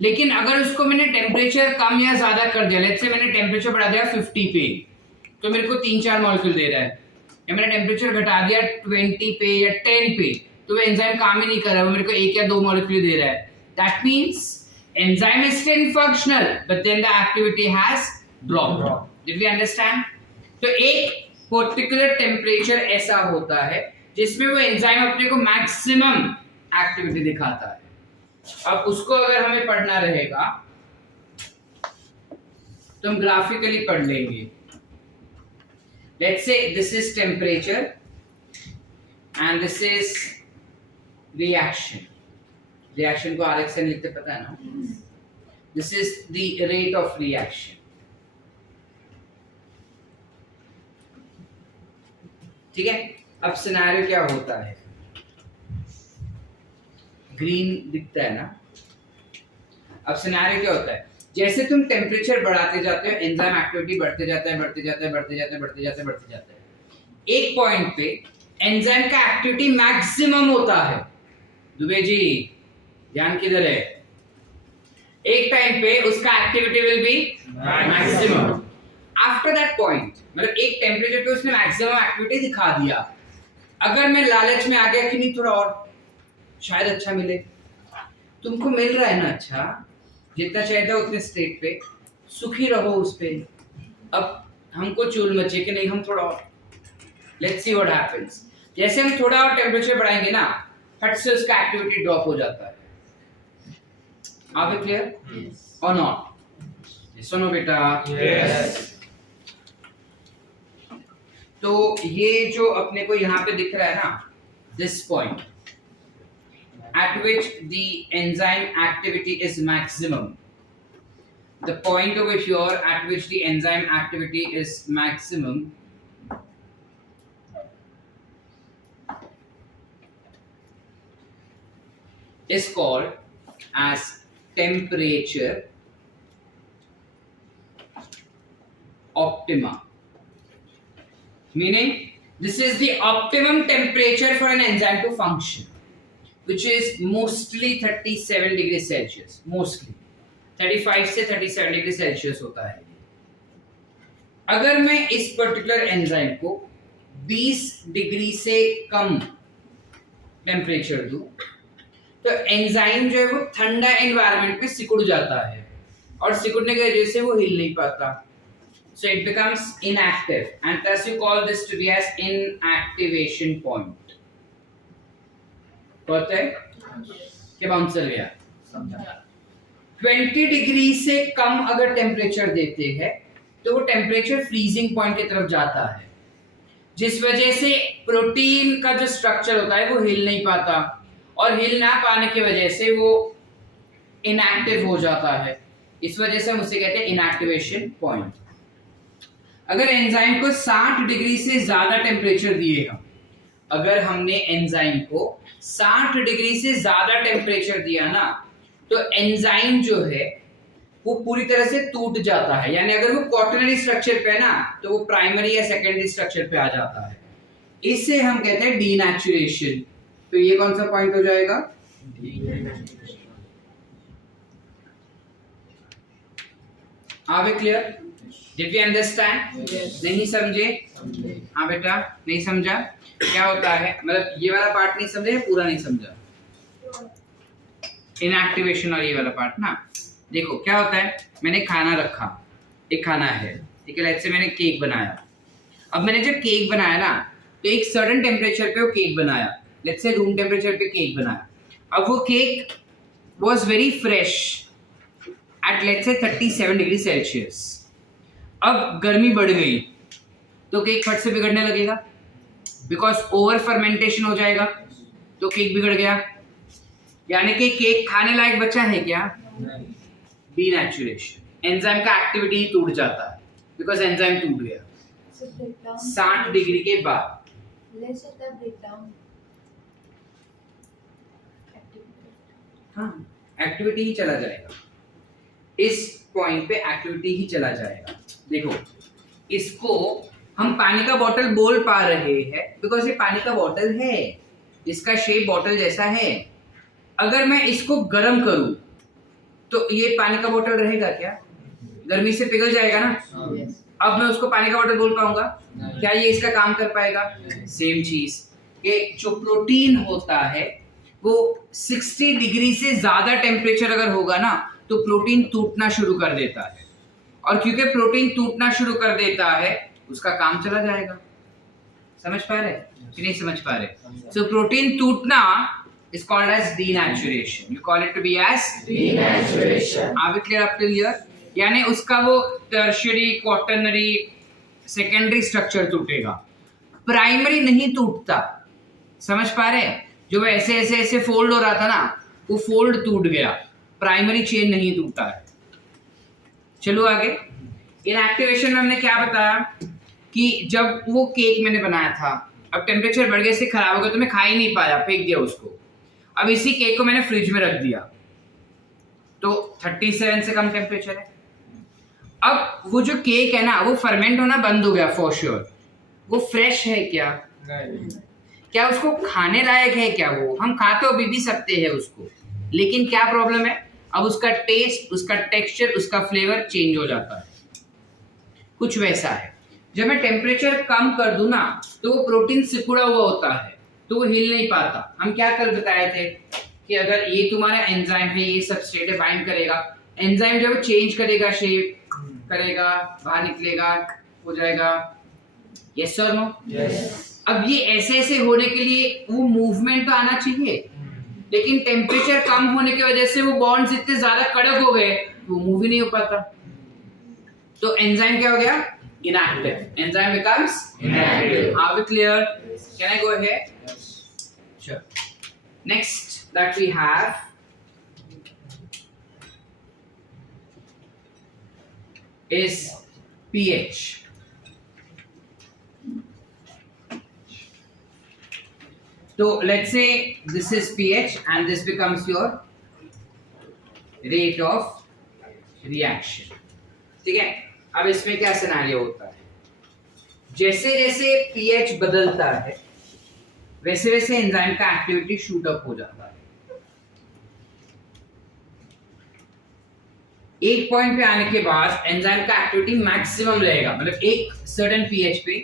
लेकिन अगर उसको मैंने टेम्परेचर कम या ज्यादा कर दिया, लेट्स से मैंने टेम्परेचर बढ़ा दिया 50 पे, तो मेरे को 3-4 मॉलिक्यूल दे रहा है. या मैंने टेम्परेचर घटा दिया 20 पे या 10 पे, तो वो एंजाइम काम ही नहीं कर रहा है, वो मेरे को 1 या 2 मॉलिक्यूल दे रहा है. That means enzyme is still functional but then the activity has dropped. Did we understand? तो एक पर्टिकुलर टेम्परेचर ऐसा होता है जिसमें वो एंजाइम अपने को मैक्सिमम एक्टिविटी दिखाता है. अब उसको अगर हमें पढ़ना रहेगा तो हम ग्राफिकली पढ़ लेंगे. Let's say this is temperature and this is reaction. Reaction को RXN लिखते पता है ना? This is the rate of reaction. ठीक है. अब सिनेरियो क्या होता है, ग्रीन दिखता है ना. अब सिनेरियो क्या होता है, जैसे तुम टेम्परेचर बढ़ाते जाते हो एंजाइम एक्टिविटी बढ़ते जाता है. एक पॉइंट पे एंजाइम का एक्टिविटी मैक्सिमम होता है. दुबे जी ध्यान किधर है. एक टाइम पे उसका activity will be maximum. After that point, मतलब एक टेम्परेचर पे उसने मैक्सिमम एक्टिविटी दिखा दिया. अगर मैं लालच में आ गया कि नहीं थोड़ा और शायद अच्छा मिले, तुमको मिल रहा है ना अच्छा, जितना चाहिए था उतने स्टेट पे सुखी रहो उस पे. अब हमको चूल मचे कि नहीं हम थोड़ा और, लेट्स सी व्हाट हैपेंस. जैसे हम थोड़ा और टेम्परेचर बढ़ाएंगे ना, फट से उसका एक्टिविटी ड्रॉप हो जाता है. आर वी क्लियर और नॉट? सुनो बेटा. Yes. तो ये जो अपने को यहाँ पे दिख रहा है ना, this point at which the enzyme activity is maximum, the point over here at which the enzyme activity is maximum is called as temperature optima. Meaning this is the optimum temperature for an enzyme to function, which is mostly 37 degree Celsius. Mostly 35 से 37 degree Celsius होता है. अगर मैं इस particular enzyme को 20 degree से कम temperature दूं तो एंजाइम जो है वो ठंडा एनवायरनमेंट पे सिकुड़ जाता है और सिकुड़ने की वजह से वो हिल नहीं पाता. So it becomes inactive and thus you call this to be as inactivation point. पता है क्या बाउंसर गया? 20 डिग्री से कम अगर टेम्परेचर देते हैं तो वो टेम्परेचर फ्रीजिंग पॉइंट की तरफ जाता है, जिस वजह से प्रोटीन का जो स्ट्रक्चर होता है वो हिल नहीं पाता और हिल ना पाने की वजह से वो इनएक्टिव हो जाता है. इस वजह से हम उसे कहते हैं इनएक्टिवेशन पॉइंट. अगर एंजाइम को 60 डिग्री से ज्यादा टेम्परेचर दिए हम, अगर हमने एंजाइम को 60 डिग्री से ज्यादा टेम्परेचर दिया ना तो एंजाइम जो है वो पूरी तरह से टूट जाता है. यानी अगर वो क्वाटरनरी स्ट्रक्चर पे है ना तो वो प्राइमरी या सेकेंडरी स्ट्रक्चर पे आ जाता है. इससे हम कहते हैं डीनेचुरेशन. तो ये कौन सा पॉइंट हो जाएगा? Are we clear? Did we understand? नहीं समझे? हाँ बेटा नहीं समझा? क्या होता है, मतलब ये वाला पार्ट नहीं समझे या पूरा नहीं समझा? इनएक्टिवेशन और ये वाला पार्ट ना. देखो क्या होता है, मैंने खाना रखा, एक खाना है, ठीक है, लेट्स से मैंने केक बनाया। अब मैंने जब केक बनाया ना, तो एक सर्टेन टेम्परेचर पे वो केक बनाया, लेट्स से रूम टेम्परेचर पे केक बनाया। अब वो cake was very fresh at let's say 37 degree Celsius. अब गर्मी बढ़ गई तो केक फट से बिगड़ने लगेगा, बिकॉज ओवर फर्मेंटेशन हो जाएगा, तो केक बिगड़ गया। यानी कि केक खाने लायक बचा है क्या? डीनेचुरेशन, एंजाइम का एक्टिविटी टूट जाता है, बिकॉज एंजाइम टूट गया 60 डिग्री के बाद। हाँ, एक्टिविटी ही चला जाएगा, इस पॉइंट पे एक्टिविटी ही चला जाएगा। देखो, इसको हम पानी का बॉटल बोल पा रहे हैं बिकॉज ये पानी का बॉटल है, इसका शेप बॉटल जैसा है। अगर मैं इसको गर्म करूं तो ये पानी का बॉटल रहेगा क्या? गर्मी से पिघल जाएगा ना। अब मैं उसको पानी का बॉटल बोल पाऊंगा? क्या ये इसका काम कर पाएगा? सेम चीज, ये जो प्रोटीन होता है वो 60 डिग्री से ज्यादा टेम्परेचर अगर होगा ना, तो प्रोटीन टूटना शुरू कर देता है, और क्योंकि प्रोटीन टूटना शुरू कर देता है, उसका काम चला जाएगा। समझ पा रहे कि नहीं समझ पा रहे? सो प्रोटीन टूटना is called as denaturation. You call it to be as Denaturation. Are we clear up till here? यानी उसका वो टर्शियरी, क्वाटरनरी, सेकेंडरी स्ट्रक्चर टूटेगा, प्राइमरी नहीं टूटता। समझ पा रहे? जो ऐसे ऐसे ऐसे फोल्ड हो रहा था ना, वो फोल्ड टूट गया, प्राइमरी चेन नहीं टूटा है। चलो आगे। इनएक्टिवेशन में हमने क्या बताया कि जब वो केक मैंने बनाया था, अब टेम्परेचर बढ़ गया, इससे खराब हो गया, तो मैं खा ही नहीं पाया, फेंक दिया उसको। अब इसी केक को मैंने फ्रिज में रख दिया, तो 37 से कम टेम्परेचर है। अब वो जो केक है ना, वो फर्मेंट होना बंद हो गया फॉर श्योर। वो फ्रेश है क्या? क्या उसको खाने लायक है क्या? वो हम खा तो अभी भी सकते हैं उसको, लेकिन क्या प्रॉब्लम है? अब उसका टेस्ट, उसका टेक्सचर, उसका फ्लेवर चेंज हो जाता है। कुछ वैसा है, जब मैं टेम्परेचर कम कर दूं ना, तो वो प्रोटीन सिकुड़ा हुआ होता है, तो वो हिल नहीं पाता। हम क्या कल बताए थे कि अगर ये तुम्हारा एंजाइम है, ये सबस्ट्रेट बाइंड करेगा, एंजाइम जब चेंज करेगा, शेप करेगा, बाहर निकलेगा, हो जाएगा। यस और नो? Yes. अब ये ऐसे ऐसे होने के लिए वो मूवमेंट तो आना चाहिए, लेकिन टेम्परेचर कम होने की वजह से वो बॉन्ड्स इतने ज्यादा कड़क हो गए, वो मूव ही नहीं हो पाता। तो एंजाइम क्या हो गया? Inactive. Enzyme becomes Inactive. Are we clear? Can I go ahead? Sure. Next that we have is pH. So let's say this is pH and this becomes your rate of reaction. ठीक है? अब इसमें क्या scenario होता है? जैसे जैसे pH बदलता है, वैसे वैसे एंजाइम का एक्टिविटी शूट अप हो जाता है। एक पॉइंट पे आने के बाद एंजाइम का एक्टिविटी मैक्सिमम रहेगा, मतलब एक सर्टेन pH पे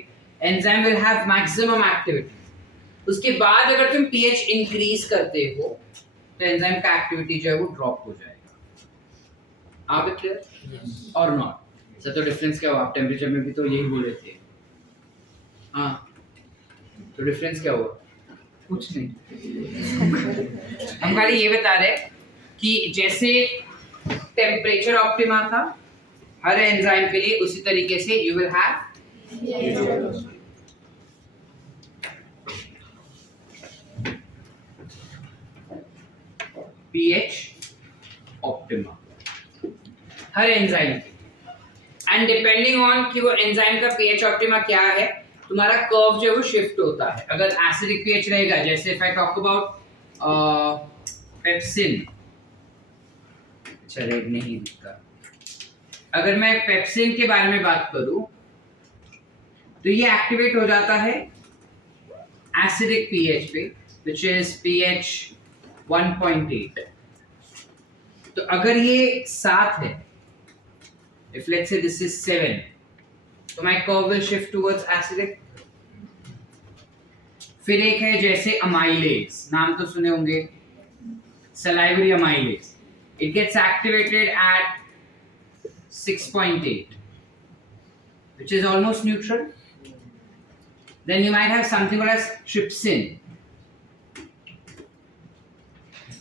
enzyme will have maximum activity. उसके बाद अगर तुम pH इंक्रीज करते हो, तो एंजाइम का एक्टिविटी जो है वो ड्रॉप हो जाएगा। आप क्लियर और नॉट? सर तो डिफरेंस क्या हुआ? आप टेम्परेचर में भी तो यही बोले थे। हाँ, तो डिफरेंस क्या हुआ? कुछ नहीं। हम खाली ये बता रहे कि जैसे टेम्परेचर ऑप्टिमा था हर एंजाइम के लिए, उसी तरीके से you will have pH optima her enzyme के। एंड डिपेंडिंग ऑन कि वो एंजाइम का pH ऑप्टिमा क्या है, तुम्हारा कर्व जो है वो शिफ्ट होता है। अगर एसिडिक pH रहेगा, जैसे if I talk about pepsin, अच्छा रेड नहीं दिखता, अगर मैं पेप्सिन के बारे में बात करूं तो ये एक्टिवेट हो जाता है एसिडिक pH पे, which is pH 1.8। तो अगर ये 7 है, if let's say this is 7, so my curve will shift towards acidic। फिर एक है जैसे अमाइलेज, नाम तो सुने होंगे, salivary amylase, it gets activated at 6.8, which is almost neutral. Then you might have something called as trypsin.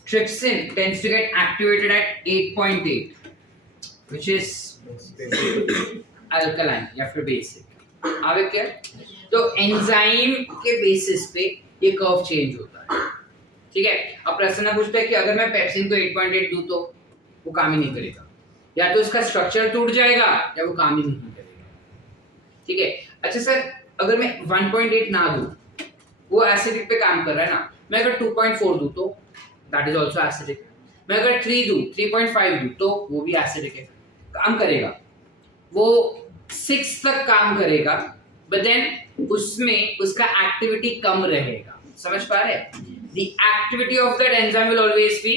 Trypsin tends to get activated at 8.8, which is alkaline या फिर basic. आगे क्या? तो एंजाइम के बेसिस पे ये कर्व चेंज होता है, ठीक है। अब प्रश्न पूछता है कि अगर मैं पेप्सिन को 8.8 दूं तो वो काम ही नहीं करेगा, या तो इसका स्ट्रक्चर टूट जाएगा या वो काम ही नहीं करेगा, ठीक है। अच्छा सर, अगर मैं 1.8 ना दूं, वो एसिडिक पे काम कर रहा है ना। मैं अगर 2.4 दूं तो दैट इज आल्सो एसिडिक। मैं अगर 3 दूं, 3.5 दूं तो वो भी एसिडिक है, काम करेगा। वो 6 तक काम करेगा, बट देन उसमें उसका एक्टिविटी कम रहेगा। समझ पा रहे हैं? The activity of that enzyme will always be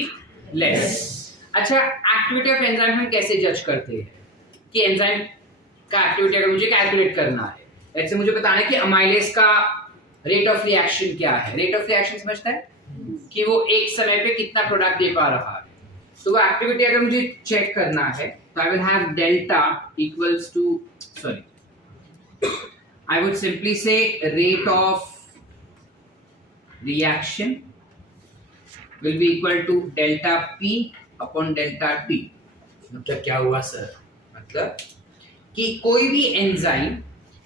less. अच्छा, एक्टिविटी ऑफ एंजाइम हम कैसे जज करते हैं कि एंजाइम का एक्टिविटी अगर मुझे कैलकुलेट करना है, ऐसे मुझे बताना है कि अमाइलेज का रेट ऑफ रिएक्शन क्या है। रेट ऑफ रिएक्शन समझता है कि वो एक समय पे कितना प्रोडक्ट दे पा रहा है। तो वो एक्टिविटी अगर मुझे चेक करना है तो I will have delta equals to, sorry, I would simply say rate of reaction will be equal to delta P upon delta T. मतलब क्या हुआ सर? मतलब कि कोई भी enzyme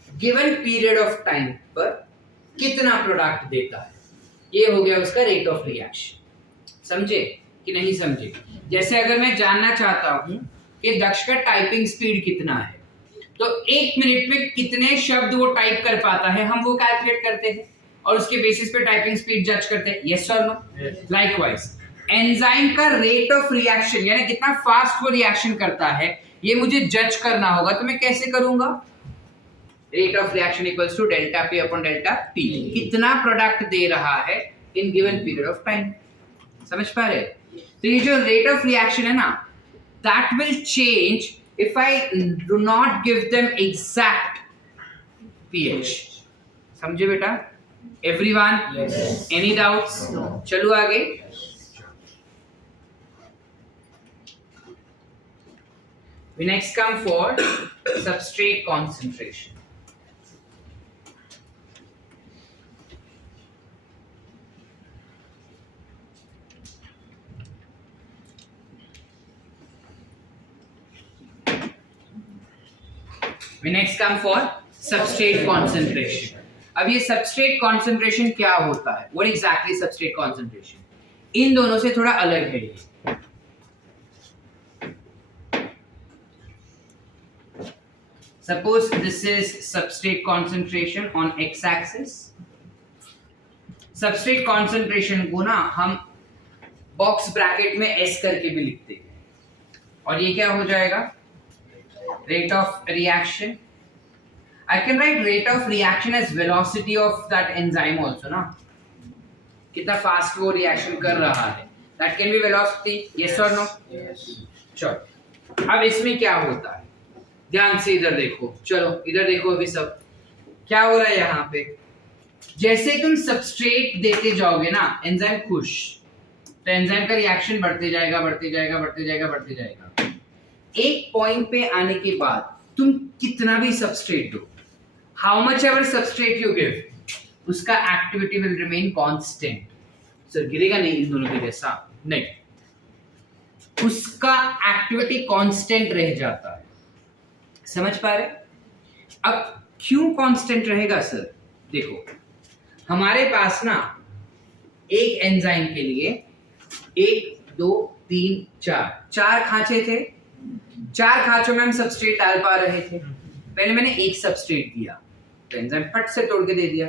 given period of time पर कितना प्रोडक्ट देता है, ये हो गया उसका रेट ऑफ रिएक्शन। समझे कि नहीं समझे? जैसे अगर मैं जानना चाहता हूं कि दक्ष का टाइपिंग स्पीड कितना है, तो 1 मिनट में कितने शब्द वो टाइप कर पाता है, हम वो कैलकुलेट करते हैं और उसके बेसिस पे टाइपिंग स्पीड जज करते हैं। यस और नो? लाइकवाइज एंजाइम का रेट ऑफ रिएक्शन, यानी कितना फास्ट वो रिएक्शन करता है, ये मुझे जज करना होगा। तो मैं कैसे करूंगा? Rate of reaction equals to delta P upon delta T. कितना प्रोडक्ट दे रहा है in given period of time. समझ पा रहे? तो ये जो रेट ऑफ रिएक्शन है ना, that will change if I do not give them exact pH. समझे बेटा? एवरीवन? Any doubts? चलो आगे। We next come for substrate concentration. We next come for substrate concentration. अब ये substrate concentration क्या होता है? What exactly is substrate concentration? इन दोनों से थोड़ा अलग है ये। Suppose this is substrate concentration on x-axis. Substrate concentration को ना हम बॉक्स ब्रैकेट में S करके भी लिखते हैं, और ये क्या हो जाएगा? Rate of reaction. I can write rate of reaction as velocity of that enzyme also ना, कितना फास्ट वो रिएक्शन कर रहा है, that can be velocity. Yes or no? Yes. चलो, अब इसमें क्या होता है, ध्यान से इधर देखो। चलो इधर देखो, अभी सब क्या हो रहा है यहाँ पे। जैसे तुम सबस्ट्रेट देते जाओगे ना, एंजाइम खुश, तो एंजाइम का रिएक्शन बढ़ते जाएगा, बढ़ते जाएगा, बढ़ते जाएगा, बढ़ते जाएगा। एक पॉइंट पे आने के बाद तुम कितना भी सबस्ट्रेट दो, how much ever substrate you give, उसका activity will remain constant. Sir गिरेगा नहीं इन दोनों के जैसा? नहीं, उसका एक्टिविटी कांस्टेंट रह जाता है। समझ पा रहे? अब क्यों कांस्टेंट रहेगा सर? देखो, हमारे पास ना एक एंजाइम के लिए 1 2 3 4 खांचे थे। 4 खांचों में हम सबस्ट्रेट डाल पा रहे थे। पहले मैंने एक सबस्ट्रेट दिया तो एंजाइम फट से तोड़ के दे दिया,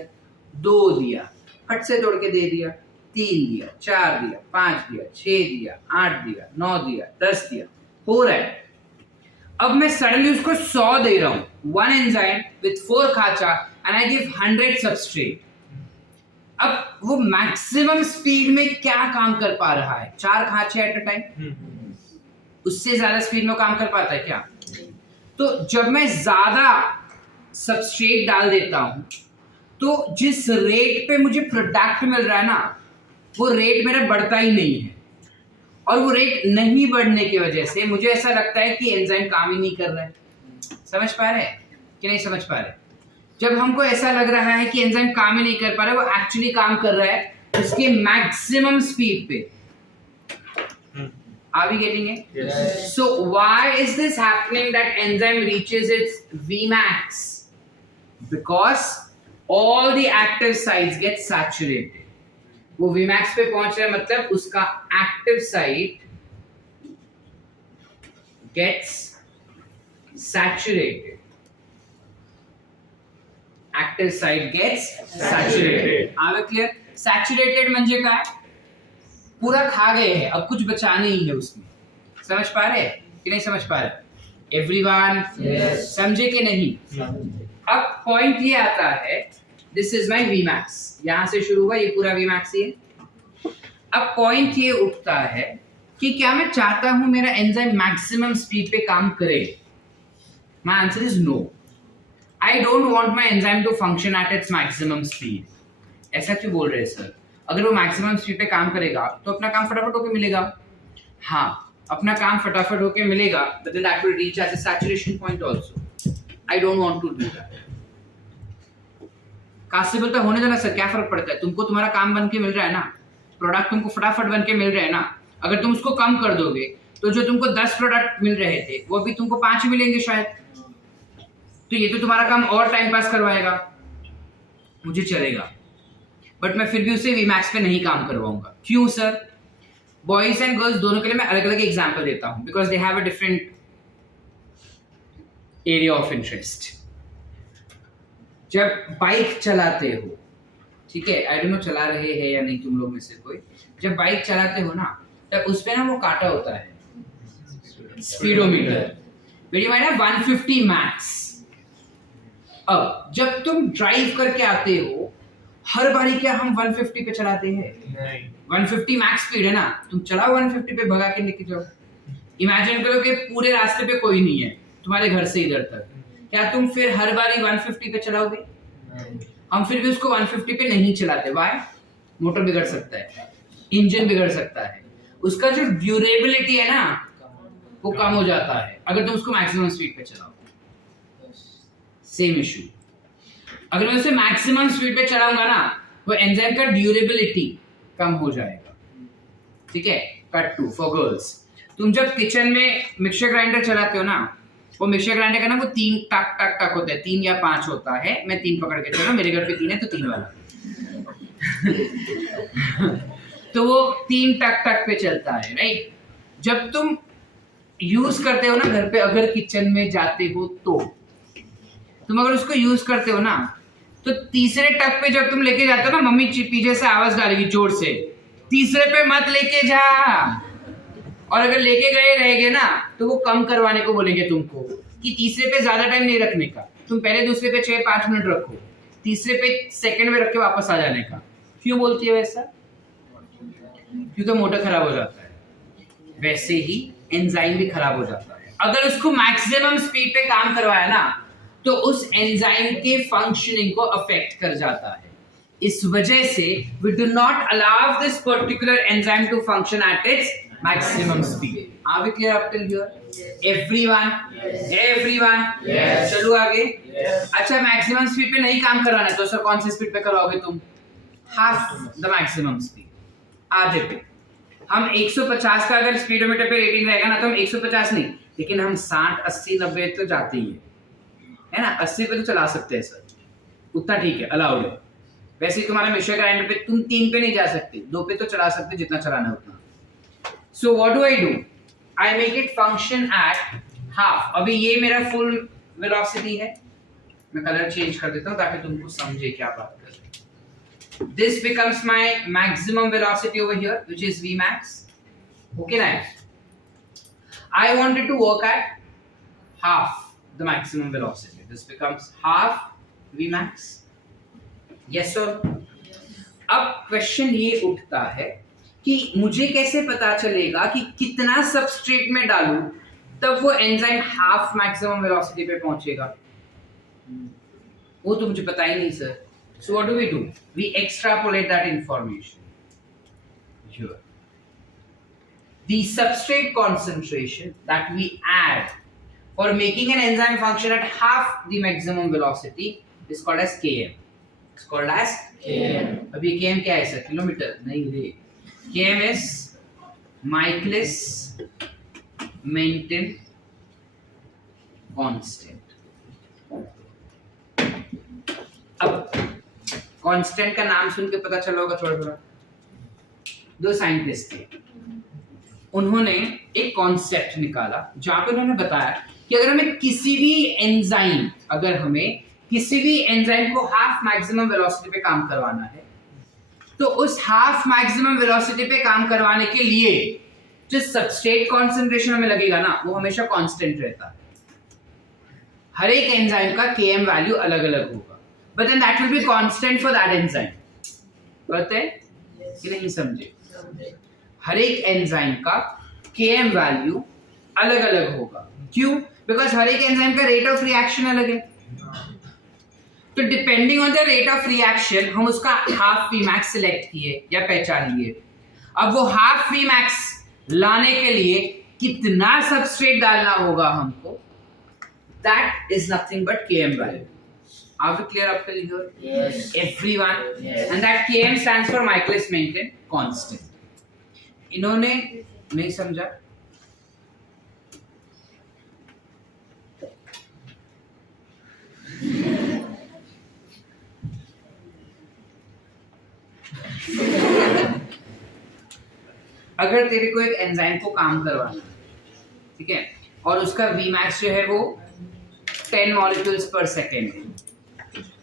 2 दिया, फट से तोड़ के दे दिया, 3 दिया, 4 दिया, 5 दिया, 6 दिया, 8 दिया, 9 दिया, 10 दिया, हो रहा है। अब मैं सडनली उसको 100 दे रहा हूं, 1 एंजाइम विद 4 खाचा एंड आई गिव 100 सबस्ट्रेट। अब वो मैक्सिमम स्पीड में क्या काम कर पा रहा है? 4 खांचे एट अ टाइम। उससे ज्यादा स्पीड में काम कर पाता है क्या? तो जब मैं ज्यादा सबस्ट्रेट डाल देता हूं तो जिस रेट पे मुझे प्रोडक्ट मिल रहा है ना, वो रेट मेरा बढ़ता ही नहीं है, और वो रेट नहीं बढ़ने की वजह से मुझे ऐसा लगता है कि एंजाइम काम ही नहीं कर रहा है। समझ पा रहे हैं कि नहीं समझ पा रहे? जब हमको ऐसा लग रहा है कि एंजाइम काम ही नहीं कर पा रहा है, वो एक्चुअली काम कर रहा है उसके मैक्सिमम स्पीड पे। Are we getting it? Yes. So why is this happening that enzyme reaches its Vmax? Because all the active sites get saturated. वो Vmax पे पहुंच रहा है मतलब उसका active site gets saturated. Active site gets saturated. Are we clear? Saturated म्हणजे काय? पूरा खा गए हैं, अब कुछ बचा नहीं है उसमें। समझ पा रहे कि नहीं समझ पा रहे? Everyone Yes. समझे कि नहीं? अब पॉइंट ये आता है, दिस इज माय Vmax, यहां से शुरू हुआ, ये पूरा Vmax ही है। अब पॉइंट ये उठता है कि क्या मैं चाहता हूं मेरा एंजाइम मैक्सिमम स्पीड पे काम करे? My answer is no. I don't want my enzyme to function at its maximum speed. ऐसा क्यों बोल रहे हैं सर? अगर वो मैक्सिमम स्पीड पे काम करेगा तो अपना काम फटाफट होके मिलेगा। हाँ, अपना काम फटाफट होके मिलेगा, but then that will reach at a saturation point also. I don't want to do that. Constable तो होने देना सर, क्या फर्क पड़ता है? तुमको तुम्हारा काम बन के मिल रहा है ना, प्रोडक्ट तुमको फटाफट बन के मिल रहा है ना। अगर तुम उसको कम कर दोगे तो जो तुमको 10 प्रोडक्ट मिल रहे थे वो भी तुमको 5 मिलेंगे शायद। तो ये तो तुम्हारा काम और टाइम पास करवाएगा, मुझे चलेगा, बट मैं फिर भी उसे Vmax पे नहीं काम करवाऊंगा। क्यों सर? बॉयज एंड गर्ल्स दोनों के लिए मैं अलग अलग एग्जाम्पल देता हूं, because they have a different area of interest. जब बाइक चलाते हो, ठीक है, आई डोंट नो चला रहे हैं या नहीं तुम लोग में से कोई, जब बाइक चलाते हो ना तब उस पे ना वो कांटा होता है, स्पीडोमीटर, मेरी माइंड है 150 मैक्स। अब जब तुम ड्राइव करके आते हो, हर बारी क्या हम 150 पे चलाते हैं? नहीं। 150 मैक्स स्पीड है ना, तुम चलाओ 150 पे, भगा के लेके जाओ। इमेजिन करो कि पूरे रास्ते पे कोई नहीं है तुम्हारे घर से इधर तक, क्या तुम फिर हर बारी 150 पे चलाओगे? हम फिर भी उसको 150 पे नहीं चलाते। व्हाई? मोटर बिगड़ सकता है, इंजन बिगड़ सकता है, उसका जो ड्यूरेबिलिटी है ना वो कम हो जाता है अगर तुम उसको मैक्सिमम स्पीड पे चलाओ। सेम इशू, अगर मैं उसे मैक्सिमम स्पीड पे चलाऊंगा ना, वो एंजाइम का ड्यूरेबिलिटी कम हो जाएगा। ठीक है? कट टू फॉर गर्ल्स, तुम जब किचन में मिक्सर ग्राइंडर चलाते हो ना, वो मिक्सर ग्राइंडर का ना वो 3 टक टक टक होता है, 3 या 5 होता है। मैं 3 पकड़ के चल रहा हूं, मेरे घर पे 3 है तो 3 वाला तो वो 3 टक टक पे चलता है, राइट? जब तुम यूज करते हो ना घर पे, अगर किचन में जाते हो तो तुम अगर उसको यूज करते हो ना, तो तीसरे टक पे जब तुम लेके जाते हो ना, मम्मी पीछे से आवाज डालेगी जोर से, तीसरे पे मत लेके जा। और अगर लेके गए रहेगे ना तो वो कम करवाने को बोलेंगे तुमको, कि तीसरे पे ज्यादा टाइम नहीं रखने का, तुम पहले दूसरे पे 6-5 मिनट रखो, तीसरे पे सेकंड में रख के वापस आ जाने का। क्यों बोलती है वैसा? क्योंकि मोटर खराब हो जाता है, वैसे ही एंजाइम भी खराब हो जाता है। अगर उसको मैक्सिमम स्पीड पे काम करवाया ना तो उस एंजाइम के फंक्शनिंग को अफेक्ट कर जाता है। इस वजह से we do not allow this particular enzyme to function at its maximum speed. Are we clear up till here everyone? Everyone? चलो आगे। अच्छा, मैक्सिमम स्पीड पे नहीं काम करवाना है तो सर कौन सी स्पीड पे करवाओगे तुम? हाफ द मैक्सिमम स्पीड, आधे पे। हम 150 का अगर स्पीडोमीटर पे रेटिंग रहेगा ना तो हम 150 नहीं, लेकिन हम 60, 80, 90 तो जाते ही है ना। 80 पे तो चला सकते हैं सर, उतना ठीक है, अलाउड है। वैसे ही तुम्हारे मिक्सर ग्राइंडर पे तुम 3 पे नहीं जा सकते, 2 पे तो चला सकते जितना चलाना है उतना। So what do I do? I make it function at half. अभी ये मेरा फुल वेलोसिटी है, मैं कलर चेंज कर देता हूँ ताकि तुमको समझे क्या बात कर रहे हैं। This becomes my maximum velocity over here, which is Vmax. Okay, nice. I wanted to work at half the maximum velocity. This becomes half Vmax. Yes or no? अब क्वेश्चन ये उठता है कि मुझे कैसे पता चलेगा कि कितना सबस्ट्रेट में डालूं तब वो एंजाइम हाफ मैक्सिमम वेलोसिटी पे पहुंचेगा? वो तो मुझे पता ही नहीं sir. So what do? We extrapolate that information here. the substrate concentration that we add for making an enzyme function at half the maximum velocity is called as Km. It's called as Km. अभी Km क्या है sir? Kilometre नहीं रे. Km is Michaelis Menten constant. अब constant का नाम सुन के पता चला होगा थोड़ा थोड़ा. दो साइंटिस्ट थे, उन्होंने एक कॉन्सेप्ट निकाला जहां पे उन्होंने बताया कि अगर हमें किसी भी एंजाइम को हाफ मैक्सिमम वेलोसिटी पे काम करवाना है, तो उस हाफ मैक्सिमम वेलोसिटी पे काम करवाने के लिए जो सबस्ट्रेट कॉन्सेंट्रेशन हमें लगेगा ना, वो हमेशा कांस्टेंट रहता है. हर एक एंजाइम का Km वैल्यू अलग अलग होगा, but then that will be constant for that enzyme. पता है कि नहीं समझे? हर एक एंजाइम का Km वैल्यू अलग अलग होगा. क्यों? बिकॉज हर एक एंजाइम का रेट ऑफ रिएक्शन अलग है. तो depending on the rate of reaction हम उसका हाफ Vmax सिलेक्ट किए या पहचान लिए. अब वो हाफ Vmax लाने के लिए कितना सबस्ट्रेट डालना होगा हमको, that is nothing but Km value. Are we clear up till here? Yes. Everyone? Yes. And that Km stands for Michaelis Menten constant. इन्होंने नहीं समझा? अगर तेरे को एक एंजाइम को काम करवाना है, ठीक है, और उसका Vmax जो है वो 10 molecules per second है.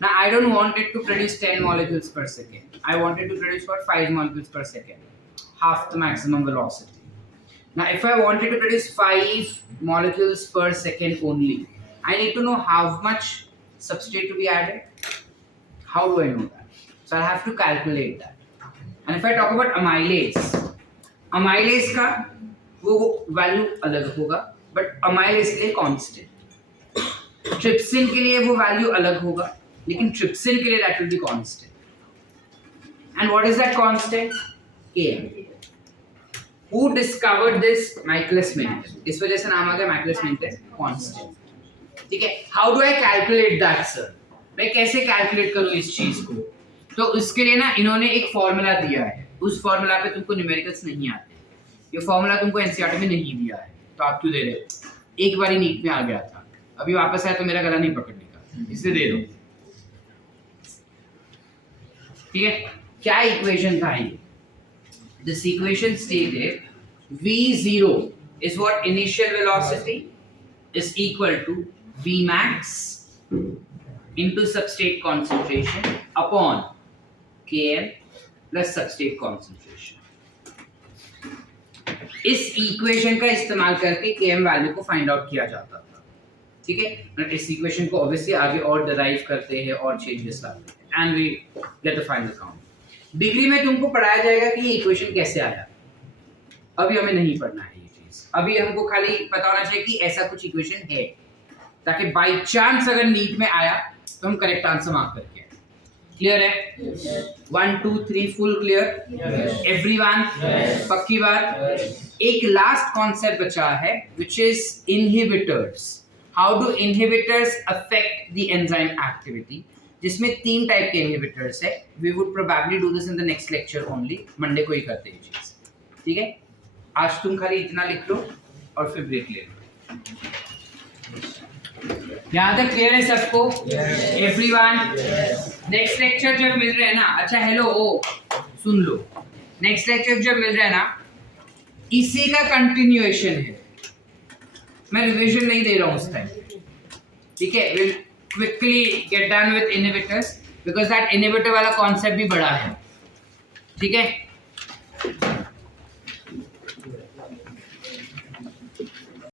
Now I don't want it to produce 10 molecules per second. I want it to produce what 5 molecules per second, half the maximum velocity. Now if I want it to produce 5 molecules per second only, I need to know how much substrate to be added. How do I know that? So I have to calculate that. And if I talk about amylase का वो value अलग होगा, but amylase के लिए constant. Trypsin के लिए वो value अलग होगा, लेकिन ट्रिप्सिन के लिए that will be constant. And what is that constant? Km. Who discovered this? Michaelis Menten. इस वजह से नाम आ गया Michaelis Menten constant. ठीक है. How do I calculate that, sir? मैं कैसे कैलकुलेट करूं इस चीज को? तो उसके लिए ना इन्होंने एक फॉर्मूला दिया है. उस फॉर्मूला पे तुमको न्यूमेरिकल्स नहीं आते. ये फॉर्मूला तुमको एनसीईआरटी में नहीं दिया है, तो आप क्यों दे रहे हो? एक बार ही नीट में आ गया था, अभी वापस आया तो मेरा गला नहीं पकड़ने का, इसलिए दे दो. ठीक है. क्या इक्वेशन था ये? This equation stated V0 is what initial velocity is equal to Vmax into substrate concentration upon Km plus substrate concentration. इस इक्वेशन का इस्तेमाल करके Km वैल्यू को फाइंड आउट किया जाता था. ठीक है. इस इक्वेशन को ऑब्वियसली आगे और डिराइव करते हैं और चेंजेस लाते हैं, and we get the final count. Degree में तुमको पढ़ाया जाएगा कि ये इक्वेशन कैसे आया. अभी हमें नहीं पढ़ना है ये चीज. अभी हमको खाली पता होना चाहिए कि ऐसा कुछ इक्वेशन है, ताकि बाय चांस अगर नीट में आया तो हम करेक्ट आंसर मार्क करके आए. क्लियर है? 1 2 3 फुल क्लियर? एवरीवन? पक्की बात? एक लास्ट कॉन्सेप्ट बचा है, which is inhibitors. How do inhibitors affect the enzyme activity, जिसमें 3 टाइप के इनहिबिटर्स है. We would probably do this in the next lecture only. Monday को ही करते हैं ये चीज. ठीक है. आज तुम खाली इतना लिख लो और फिर ब्रेक ले लो. यहाँ तक क्लियर है सबको? एवरीवन? नेक्स्ट लेक्चर जब मिल रहे हैं ना, अच्छा हेलो ओ सुन लो, नेक्स्ट लेक्चर जब मिल रहा है ना, इसी का कंटिन्यूएशन है. मैं रिवीजन नहीं दे रहा हूँ उस टाइम. ठीक है. Will quickly get done with inhibitors because that inhibitor वाला concept भी बड़ा है. ठीक है.